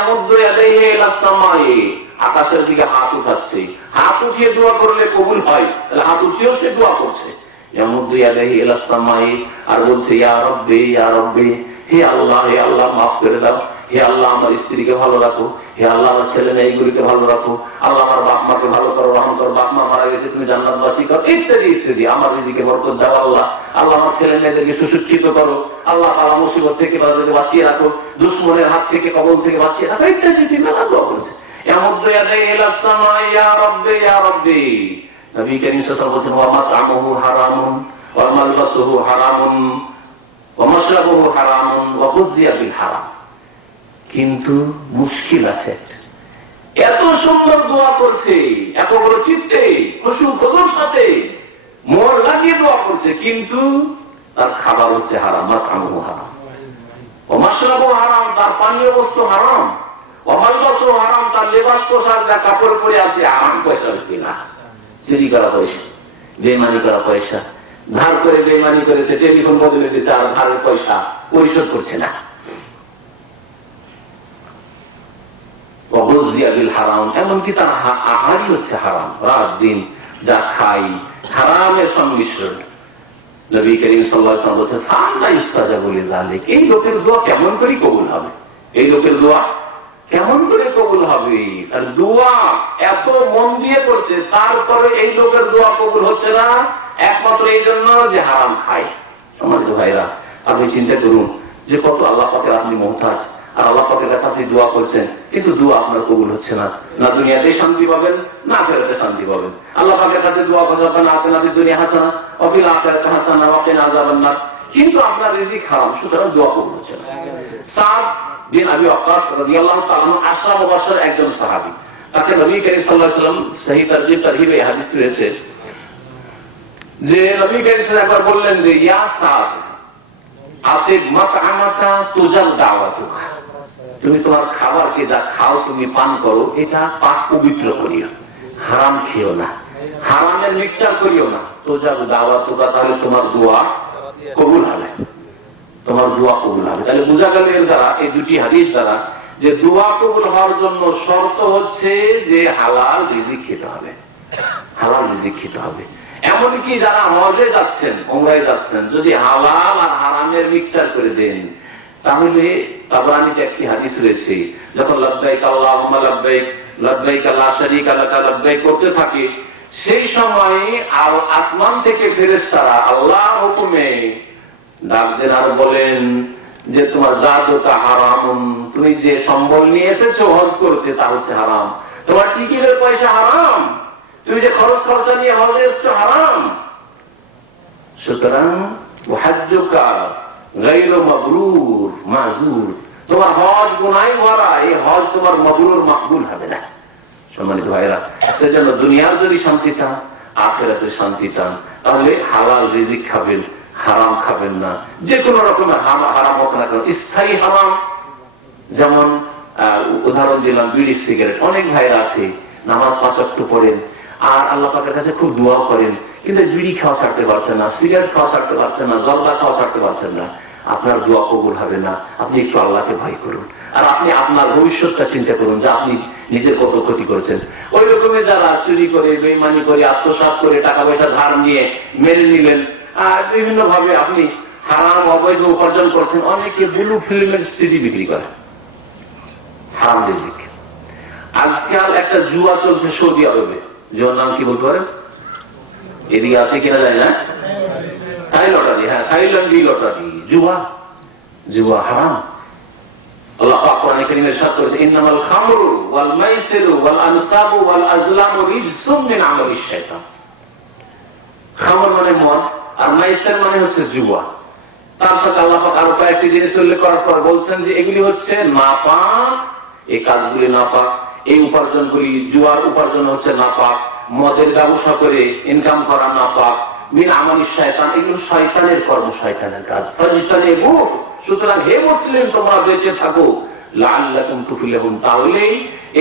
আকাশের দিকে হাত উঠাচ্ছে, হাত উঠিয়ে দোয়া করলে কবুল হয়, তাহলে হাত উঠিয়েও সে দোয়া করছে, আর বলছে ইয়া রব্বি ইয়া রব্বি, হে আল্লাহ, হে আল্লাহ মাফ করে দাও, হে আল্লাহ আমার স্ত্রীকে ভালো রাখো, হে আল্লাহ আমার ছেলে মেয়েগুলিকে ভালো রাখো, আল্লাহ আমার বাপ মাকে ভালো করো, রহম করো, বাপ মা মারা গেছে তুমি জান্নাতবাসী করো, ইত্যাদি ইত্যাদি। আমার রিজিকে বরকত দাও আল্লাহ, আল্লাহ আমার ছেলে মেয়েদেরকে সুশিক্ষিত করো, আল্লাহ তাআলা মুসিবত থেকে তাদেরকে বাঁচিয়ে রাখো, দুশমনের হাত থেকে কবল থেকে বাঁচিয়ে রাখো, ইত্যাদি মেলা দোয়া করেছে। নবী করিম সাল্লাল্লাহু আলাইহি ওয়াসাল্লাম বলেছেন ওয়া মাতআমুহু হারামুন ওয়া মালবাসুহু হারামুন ওয়া মাশরাবুহু হারামুন ওয়া গুযিয়া বিল হারাম। কিন্তু মুশকিল আছে একটা, এত সুন্দর দোয়া করছে, এত বড় চিত্তে খুশু খুজুর সাথে মন লাগিয়ে দোয়া করছে, কিন্তু তার খাবার হচ্ছে হারাম, মাতআমুহু হারাম ওয়া মাশরাবুহু হারাম, তার পানীয় বস্তু হারাম, ওয়া মালবাসুহু হারাম, তার লেবাস পোশাক যা কাপড় পরে আছে হারাম পয়সা কিনা, চুরি করা পয়সা, বেইমানি করা পয়সা, ধার করে বেইমানি করেছে, টেলিফোন বদলে দিয়েছে, আর ধারের পয়সা পরিশোধ করছে না। হারাম, এমনকি তার আহারই হচ্ছে হারাম, রাত দিন যা খাই হারামের সংমিশ্রণ। নবী করিম সাল্লাল্লাহু আলাইহি ওয়াসাল্লাম বলেছেন ফাআন্না ইস্তাজাবু লিযালিক, এই লোকের দোয়া কেমন করে কবুল হবে? এই লোকের দোয়া কেমন করে কবুল হবে? তার দোয়া এত মন দিয়ে করছে, তারপরে এই লোকের দোয়া কবুল হচ্ছে না, একমাত্র এই জন্য যে হারাম খায়। সম্মানিত ভাইরা, আপনি চিন্তা করুন যে কত আল্লাহ পাকের আপনি মুহতাজ, আর আল্লাহ পাকের কাছে আপনি দোয়া করছেন, কিন্তু দোয়া আপনার কবুল হচ্ছে না। না দুনিয়াতে শান্তি পাবেন, না আখিরাতে শান্তি পাবেন। আল্লাহ পাকের কাছে দোয়া করছেন আতিনা ফিদ দুনিয়া হাসানা ওয়া ফিল আখিরাতি হাসানা ওয়া কিনা আযাবান্নার, কিন্তু আপনার রিজিক হারাম, সুতরাং দোয়া কবুল হচ্ছে না। সাদ বিন আবি ওয়াক্কাস রাদিয়াল্লাহু তাআলা আনহু আশরা মুবাশশির একজন সাহাবী, তাকে নবী করিম সাল্লাল্লাহু আলাইহি ওয়াসাল্লাম সহিহ তারগিব তারহিবে এই হাদিস রয়েছে যে নবী করিম সাল্লাল্লাহু একবার বললেন যে ইয়া সাদ আতিব মাতআমাকা তুজাল দাওয়াতুকা, তুমি তোমার খাবারকে যা খাও, তুমি পান করো, এটা পাক পবিত্র করিও, হারাম খেও না, হারামের মিক্সচার করিও না, তুজাল দাওয়াতুকা, তাহলে তোমার দোয়া কবুল হবে, তোমার দোয়া কবুল হবে। তাহলে বোঝা গেল এর দ্বারা, এই দুটি হাদিস দ্বারা, যে দোয়া কবুল হওয়ার জন্য শর্ত হচ্ছে যে হালাল রিজিক খেতে হবে, হালাল রিজিক খেতে হবে। এমনকি যারা হজে যাচ্ছেন, উমরায় যাচ্ছেন, যদি হালাল আর হারামের মিক্সচার করে দেন, তাহলে তাবরানীতে একটি হাদিস রয়েছে, যখন লাব্বাইক আল্লাহুম্মা লাব্বাইক লাব্বাইক লা শারীকা লাকা লাব্বাইক করতে থাকে, সেই সময় আর আসমান থেকে ফেরেশতারা আল্লাহর হুকুমে ডাক দেন আর বলেন যে তোমার জাদুকা হারাম, তুমি যে সম্বল নিয়ে এসেছো হজ করতে তা হচ্ছে হারাম, তোমার টিকিটের পয়সা হারাম, তুমি যে খরচ খরচা নিয়ে হজে এসেছো হারাম, সুতরাং ওয়াহজ্জুকা গায়রু মাবরুর মাজুর, তোমার হজ গুনাহে ভরা, এই হজ তোমার মাবরুর মাকবুল হবে না। সম্মানিত ভাইরা, সেজন্য দুনিয়ার যদি শান্তি চান, আখিরাতের শান্তি চান, তাহলে হালাল রিজিক খাবেন, হারাম খাবেন না। যে কোনো রকমের হারাম হোক না কেন, স্থায়ী হারাম, যেমন উদাহরণ দিলাম বিড়ি সিগারেট। অনেক ভাইরা আছে নামাজ 5 ওয়াক্ত পড়েন আর আল্লাহ পাকের কাছে খুব দোয়া করেন, কিন্তু বিড়ি খাওয়া ছাড়তে পারছেন না, সিগারেট খাওয়া ছাড়তে পারছেন না, জর্দা খাওয়া ছাড়তে পারছেন না, আপনার দোয়া কবুল হবে না। আপনি একটু আল্লাহকে ভয় করুন, আর আপনি আপনার ভবিষ্যৎটা চিন্তা করুন যে আপনি নিজের কত ক্ষতি করেছেন। ওই রকমের যারা চুরি করে, বেঈমানি করে, আত্মসাৎ করে, টাকা পয়সা ধার নিয়ে মেরে নিলেন, আর বিভিন্ন ভাবে আপনি হারাম অবৈধ উপার্জন করছেন। অনেকে ব্লু ফিল্মের সিডি বিক্রি করে, হারাম রিজিক। আজকাল একটা জুয়া চলছে সৌদি আরবে, জুয়ার নাম কি বলতে পারেন? এদিকে আছে কিনা জানি না। থাই লটারি, হ্যাঁ থাইল্যান্ডি লটারি, জুয়া, জুয়া হারাম। আল্লাহ পাক কোরআনে কারীমে ইরশাদ করেছে, ইন্নামাল খামরু ওয়াল মাইসিরু ওয়াল আনসাবু ওয়াল আজলামু রিজসুম মিন আমালিশ শাইতান। খামর মানে মদ, আর মাইসির মানে হচ্ছে জুয়া। তার সাথে আল্লাহ পাক আরো কয়েকটি জিনিস উল্লেখ করার পর বলছেন যে এগুলি হচ্ছে নাপাক, এই কাজগুলি নাপাক, এই উপার্জনগুলি, জুয়ার উপার্জন হচ্ছে নাপাক, মদের ব্যবসা করে ইনকাম করা নাপাক, মিন আমালিশ শায়তান, এগুলো শয়তানের কর্ম, শয়তানের কাজ। ফাজতানিবু, সুতরাং হে মুসলিম তোমরা বেঁচে থাকো, লাআল্লাকুম তুফলিহুন, তাহলে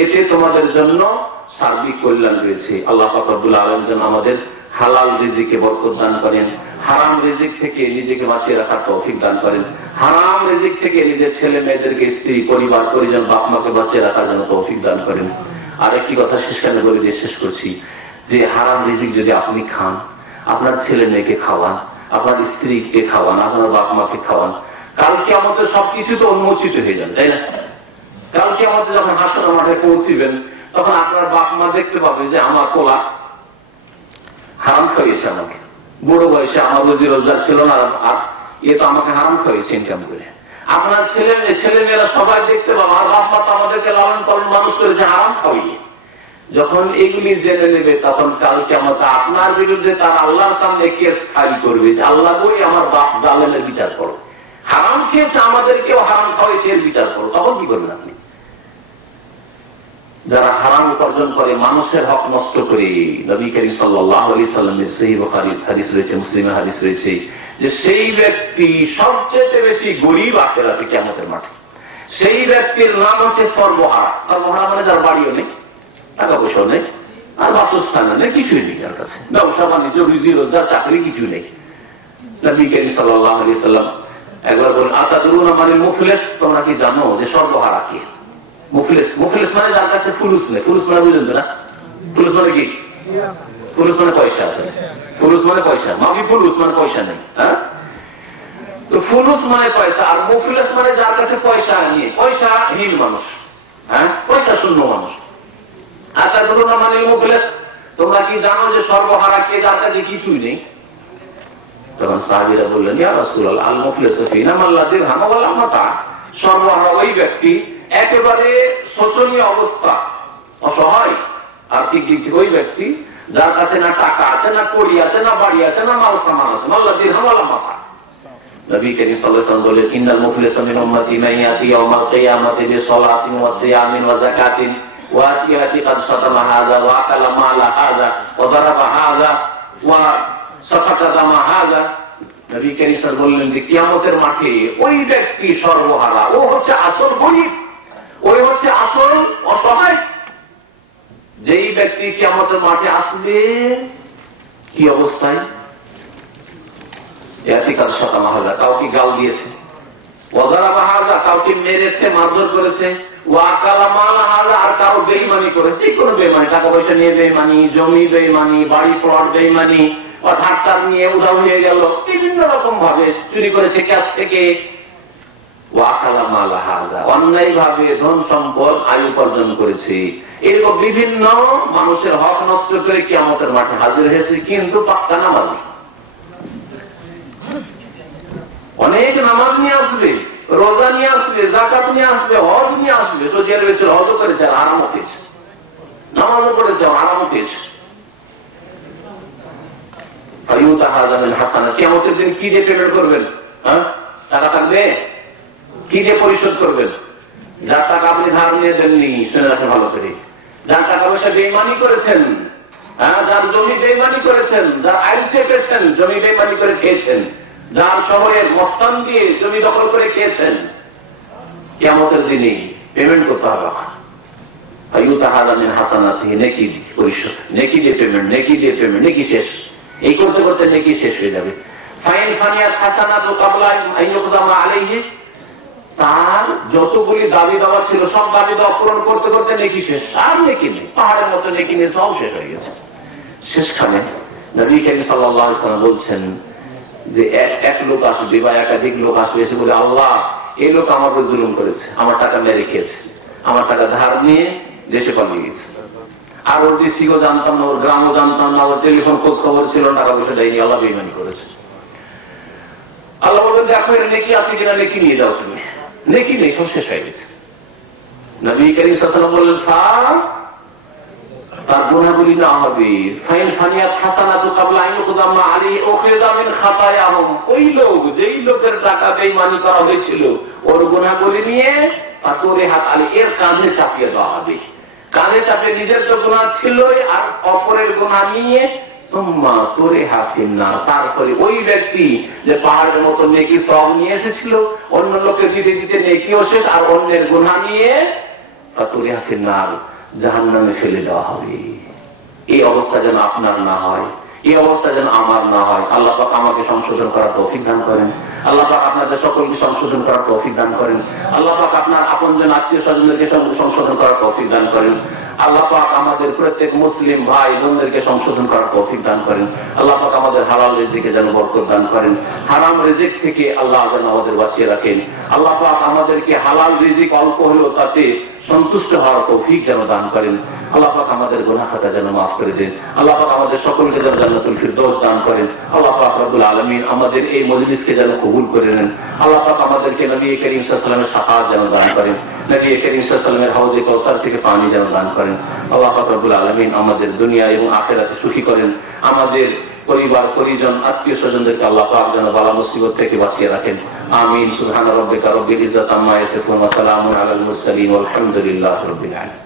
এতে তোমাদের জন্য সার্বিক কল্যাণ রয়েছে। আল্লাহ পাক রব্বুল আলামিন যেন আমাদের হালাল রিজিকে বরকত দান করেন, হারাম রিজিক থেকে নিজেকে বাঁচিয়ে রাখার তৌফিক দান করেন, হারাম রিজিক থেকে নিজের ছেলে মেয়েদেরকে, স্ত্রী পরিবার পরিজন বাপ মাকে বাঁচিয়ে রাখার জন্য তৌফিক দান করেন। আর একটি কথা শেষখানে বলে দিয়ে শেষ করছি, যে হারাম রিজিক যদি আপনি খান, আপনার ছেলে মেয়েকে খাওয়ান, আপনার স্ত্রীকে খাওয়ান, আপনার বাপ মাকে খাওয়ান, কাল কিয়ামতে সবকিছু তো উন্মোচিত হয়ে যাবে, তাই না? কাল কিয়ামতে যখন হাসর মাঠে পৌঁছিবেন, তখন আপনার বাপ মা দেখতে পাবে যে আমার পোলা হারাম খাইয়েছে আমাকে, বুড়ো বয়সে আমার রুজি রোজগার ছিল না, আর এ তো আমাকে হারাম খাইয়েছে ইনকাম করে। আপনার ছেলে মেয়েরা সবাই দেখতে পাবে আর বাপ মা তো আমাদেরকে লালন পালন মানুষ করেছে হারাম খাইয়ে। যখন এগুলি জেনে নেবে, তখন কাল কিয়ামতে আপনার বিরুদ্ধে তার আল্লাহর সামনে কেস ফাইল করবে যে আল্লাহ বই আমার বাপ জালেমের বিচার করো, হারাম খেয়েছে আমাদেরকেও হারাম খাওয়াইছে এর বিচার করো। তখন কি করবেন আপনি? যারা হারাম উপার্জন করে, মানুষের হক নষ্ট করে, নবী করিম সাল্লাল্লাহু আলাইহি সাল্লামের সহিহ বুখারীর হাদিস রয়েছে, মুসলিমের হাদিস রয়েছে যে সেই ব্যক্তি সবচেয়ে বেশি গরীব আখিরাতে কিয়ামতের মাঠে। সেই ব্যক্তির নাম হচ্ছে সর্বহারা। সর্বহারা মানে যার বাড়িও নেই, টাকা পয়সাও নেই, আর বাসস্থান নেই, কিছুই নেই, যার কাছে ব্যবসা বাণিজ্য রুজি রোজগার চাকরি কিছু নেই। নবী করিম সাল্লাল্লাহু আলাইহি সাল্লাম একবার বলেন, আতাদরুনা মানিল মুফলিস, তোমরা কি জানো যে সর্বহারা কে? মুফলিস, মুফলিস মানে যার কাছে ফুলুস নেই। ফুলুস মানে বুঝলেন না? ফুলুস মানে কি? ফুলুস মানে পয়সা আছে, ফুলুস মানে পয়সা, মাফি ফুলুস মানে পয়সা নেই। হ্যাঁ, তো ফুলুস মানে পয়সা, আর মুফলিস মানে যার কাছে পয়সা নেই, পয়সাহীন মানুষ, হ্যাঁ পয়সা শূন্য মানুষ। আতাদরুনা মানিল মুফলিস, তোমরা কি জানো যে সর্বহারা কে? যার কাছে কিছুই নেই। তখন সাহাবীরা বললেন, ইয়া রাসূলুল্লাহ, আল মুফলিসু ফিনা মান লা দিরহাম ওয়ালা মাতা। সর্বহারা ওই ব্যক্তি, একেবারে শোচনীয় অবস্থা, অসহায় আর্থিক দিক থেকে ওই ব্যক্তি যার কাছে না টাকা আছে, না কড়ি আছে, না বাড়ি আছে, না মাল সামান আছে। মান লা দিরহাম ওয়ালা মাতা। নবী করিম সাল্লাল্লাহু আলাইহি ওয়াসাল্লাম বলেন, ইন্নাল মুফলিসা মিন উম্মতি মান ইয়াতি ইয়াওমাল কিয়ামাতি বিসসালাতিন ওয়া সিয়ামিন ওয়া যাকাতিন ওয়া আতিয়াতি কাদ শাতামা হাযা ওয়া আকালা মালা হাযা ওয়া দারাবা হাযা ওয়া সাফাকা দামা হাযা। নবী করিম সাল্লাল্লাহু আলাইহি ওয়াসাল্লাম বললেন যে কিয়ামতের মাঠে ওই ব্যক্তি সর্বহারা, ও হচ্ছে আসল গরীব, ওই হচ্ছে আসল অসহায়। যেই ব্যক্তি কিয়ামতের মাঠে আসবে কি অবস্থায়? কাউকে গাল দিয়েছে, কাউকে মেরেছে, মারধর করেছে, আর কারো বেইমানি করেছে, কোনো বেইমানি, টাকা পয়সা নিয়ে বেইমানি, জমি বেইমানি, বাড়ি প্লট বেইমানি, ধাক্কার নিয়ে উধাও হয়ে গেল, বিভিন্ন রকম ভাবে চুরি করেছে ক্যাশ থেকে, অন্যায় ভাবে ধন সম্পদ আয় উপার্জন করেছে। এরকম বিভিন্ন মানুষের হক নষ্ট করে কিয়ামতের মাঠে হাজির হয়েছে, কিন্তু পাক্কা নামাজি। অনেক নামাজ নিয়ে আসবে, রোজা নিয়ে আসবে, যাকাত নিয়ে আসবে, হজ নিয়ে আসবে। সৌদি আরবে হজও করেছে আর আরামও পেয়েছে, নামাজও করেছে আর আরামও পেয়েছে। কিয়ামতের দিন কি দিয়ে পেমেন্ট করবেন? হ্যাঁ, টাকা থাকবে, কি দিয়ে পরিশোধ করবেন? যার টাকা আপনি ধার নিয়ে দেননি, শুনে রাখেন ভালো করে, যার টাকা পয়সা বেইমানি করেছেন, হ্যাঁ, যার জমি বেইমানি করেছেন, যার আইন চেপেছেন, জমি বেইমানি করে খেয়েছেন, যার শহরের মস্তান দিয়ে জমি দখল করে খেয়েছেন, কিয়ামতের দিনে পেমেন্ট করতে হবে। নেকি দিয়ে পরিশোধ, নেকি দিয়ে পেমেন্ট, নেকি দিয়ে পেমেন্ট, নেকি শেষ। এই করতে করতে নেকি শেষ হয়ে যাবে। ফাইন ফানিয়াত হাসানাত ক্বাবলা আন ইউকদামা আলাইহি, তার যতগুলি দাবি দাওয়া ছিল সব দাবি দাওয়া পূরণ করতে করতে নেকি শেষ, আর নেকি নেই, পাহাড়ের মতো নেকি নেই, সব শেষ হয়ে গেছে। শেষখানে নবী করিম সাল্লাল্লাহু আলাইহি ওয়াসাল্লাম বলছেন যে এক লোক আসবে বা একাধিক লোক আসবে, এসে বলে, আল্লাহ এই লোক আমার উপর জুলুম করেছে, আমার টাকা মেরে খেয়েছে, আমার টাকা ধার নিয়ে দেশে পালিয়ে গেছে। আর ওর ডিস্ট্রিক্টও জানতাম না, ওর গ্রামও জানতাম না, ওর টেলিফোন খোঁজ খবর ছিল না, টাকা পয়সা দেয়নি, আল্লাহ বেঈমানি করেছে। আল্লাহ বলবেন দেখো এর নেকি আছে কিনা, নেকি নিয়ে যাও তুমি। নেকি নেই, সব শেষ হয়ে গেছে। নবী করিম সাল্লাল্লাহু আলাইহি ওয়াসাল্লাম বললেন তার গুনাহগুলি না হবে, ফাইন ফানিয়াত হাসানাতু ক্বাবলা আন ইউকদামা আলাইহি উখিযা মিন খাতায়াহুম, ওই লোক যেই লোকের টাকা বেঈমানি করা হয়েছিল ওর গুনাহগুলি নিয়ে ফাতুরিহাত আলী, এর কাঁধে চাপিয়ে দেওয়া হবে। কাঁধে চাপিয়ে, নিজের তো গুনাহ ছিলই আর অপরের গুনাহ নিয়ে সুম্মা তুরিহা ফিন্নার, তারপরে ওই ব্যক্তি যে পাহাড়ের মতো নেকি সব নিয়ে এসেছিল, অন্য লোকে দিতে দিতে নেকিও শেষ আর অন্যের গুনাহ নিয়ে ফাতুরিহা ফিন্নার, জাহান্নামে ফেলে দেওয়া হবে। এই অবস্থা যেন আপনার না হয়, এই অবস্থা যেন আমার না হয়। আল্লাহ পাক আমাকে সংশোধন করার তৌফিক দান করেন। আল্লাহ পাক আপনাদের সকলকে সংশোধন করার তৌফিক দান করেন। আল্লাহ পাক আপনার আপনজন আত্মীয় স্বজনদেরকে সংশোধন করার তৌফিক দান করেন। আল্লাহ পাক আমাদের প্রত্যেক মুসলিম ভাই বোনদেরকে সংশোধন করার তৌফিক দান করেন। আল্লাহ পাক আমাদের হালাল রিজিকে যেন বরকত দান করেন, হারাম রিজিক থেকে আল্লাহ যেন আমাদের বাঁচিয়ে রাখেন। আল্লাহ পাক আমাদেরকে হালাল রিজিক অল্প হলেও তাতে সন্তুষ্ট হওয়ার তৌফিক যেন দান করেন। আল্লাহ পাক আমাদের গুনাহ খাতা যেন মাফ করে দেন। আল্লাহ পাক আমাদের সকলকে যেন জান্নাতুল ফিরদৌস দান করেন। আল্লাহ পাক রব্বুল আলামিন আমাদের এই মজলিসকে যেন কবুল করে নেন। আল্লাহ পাক আমাদেরকে নবী করিম সাল্লাল্লাহু আলাইহি ওয়াসাল্লামের শাফাআত যেন দান করেন, নবী করিম সাল্লাল্লাহু আলাইহি ওয়াসাল্লামের হাউজে কাউসার থেকে পানি যেন দান করেন। আল্লাহ পাক রব্বুল আলামিন আমাদের দুনিয়া এবং আখিরাতে সুখী করেন। আমাদের পরিবার পরিজন আত্মীয় স্বজনদেরকে আল্লাহ পাক যেন বালা মুসিবত থেকে বাঁচিয়ে রাখেন। আমিন। সুবহান রাব্বিকা রব্বিল ইজ্জাতি আম্মা ইয়াসিফুন ওয়া সালামুন আলাল মুরসালিন ওয়াল হামদুলিল্লাহি রাব্বিল আলামিন।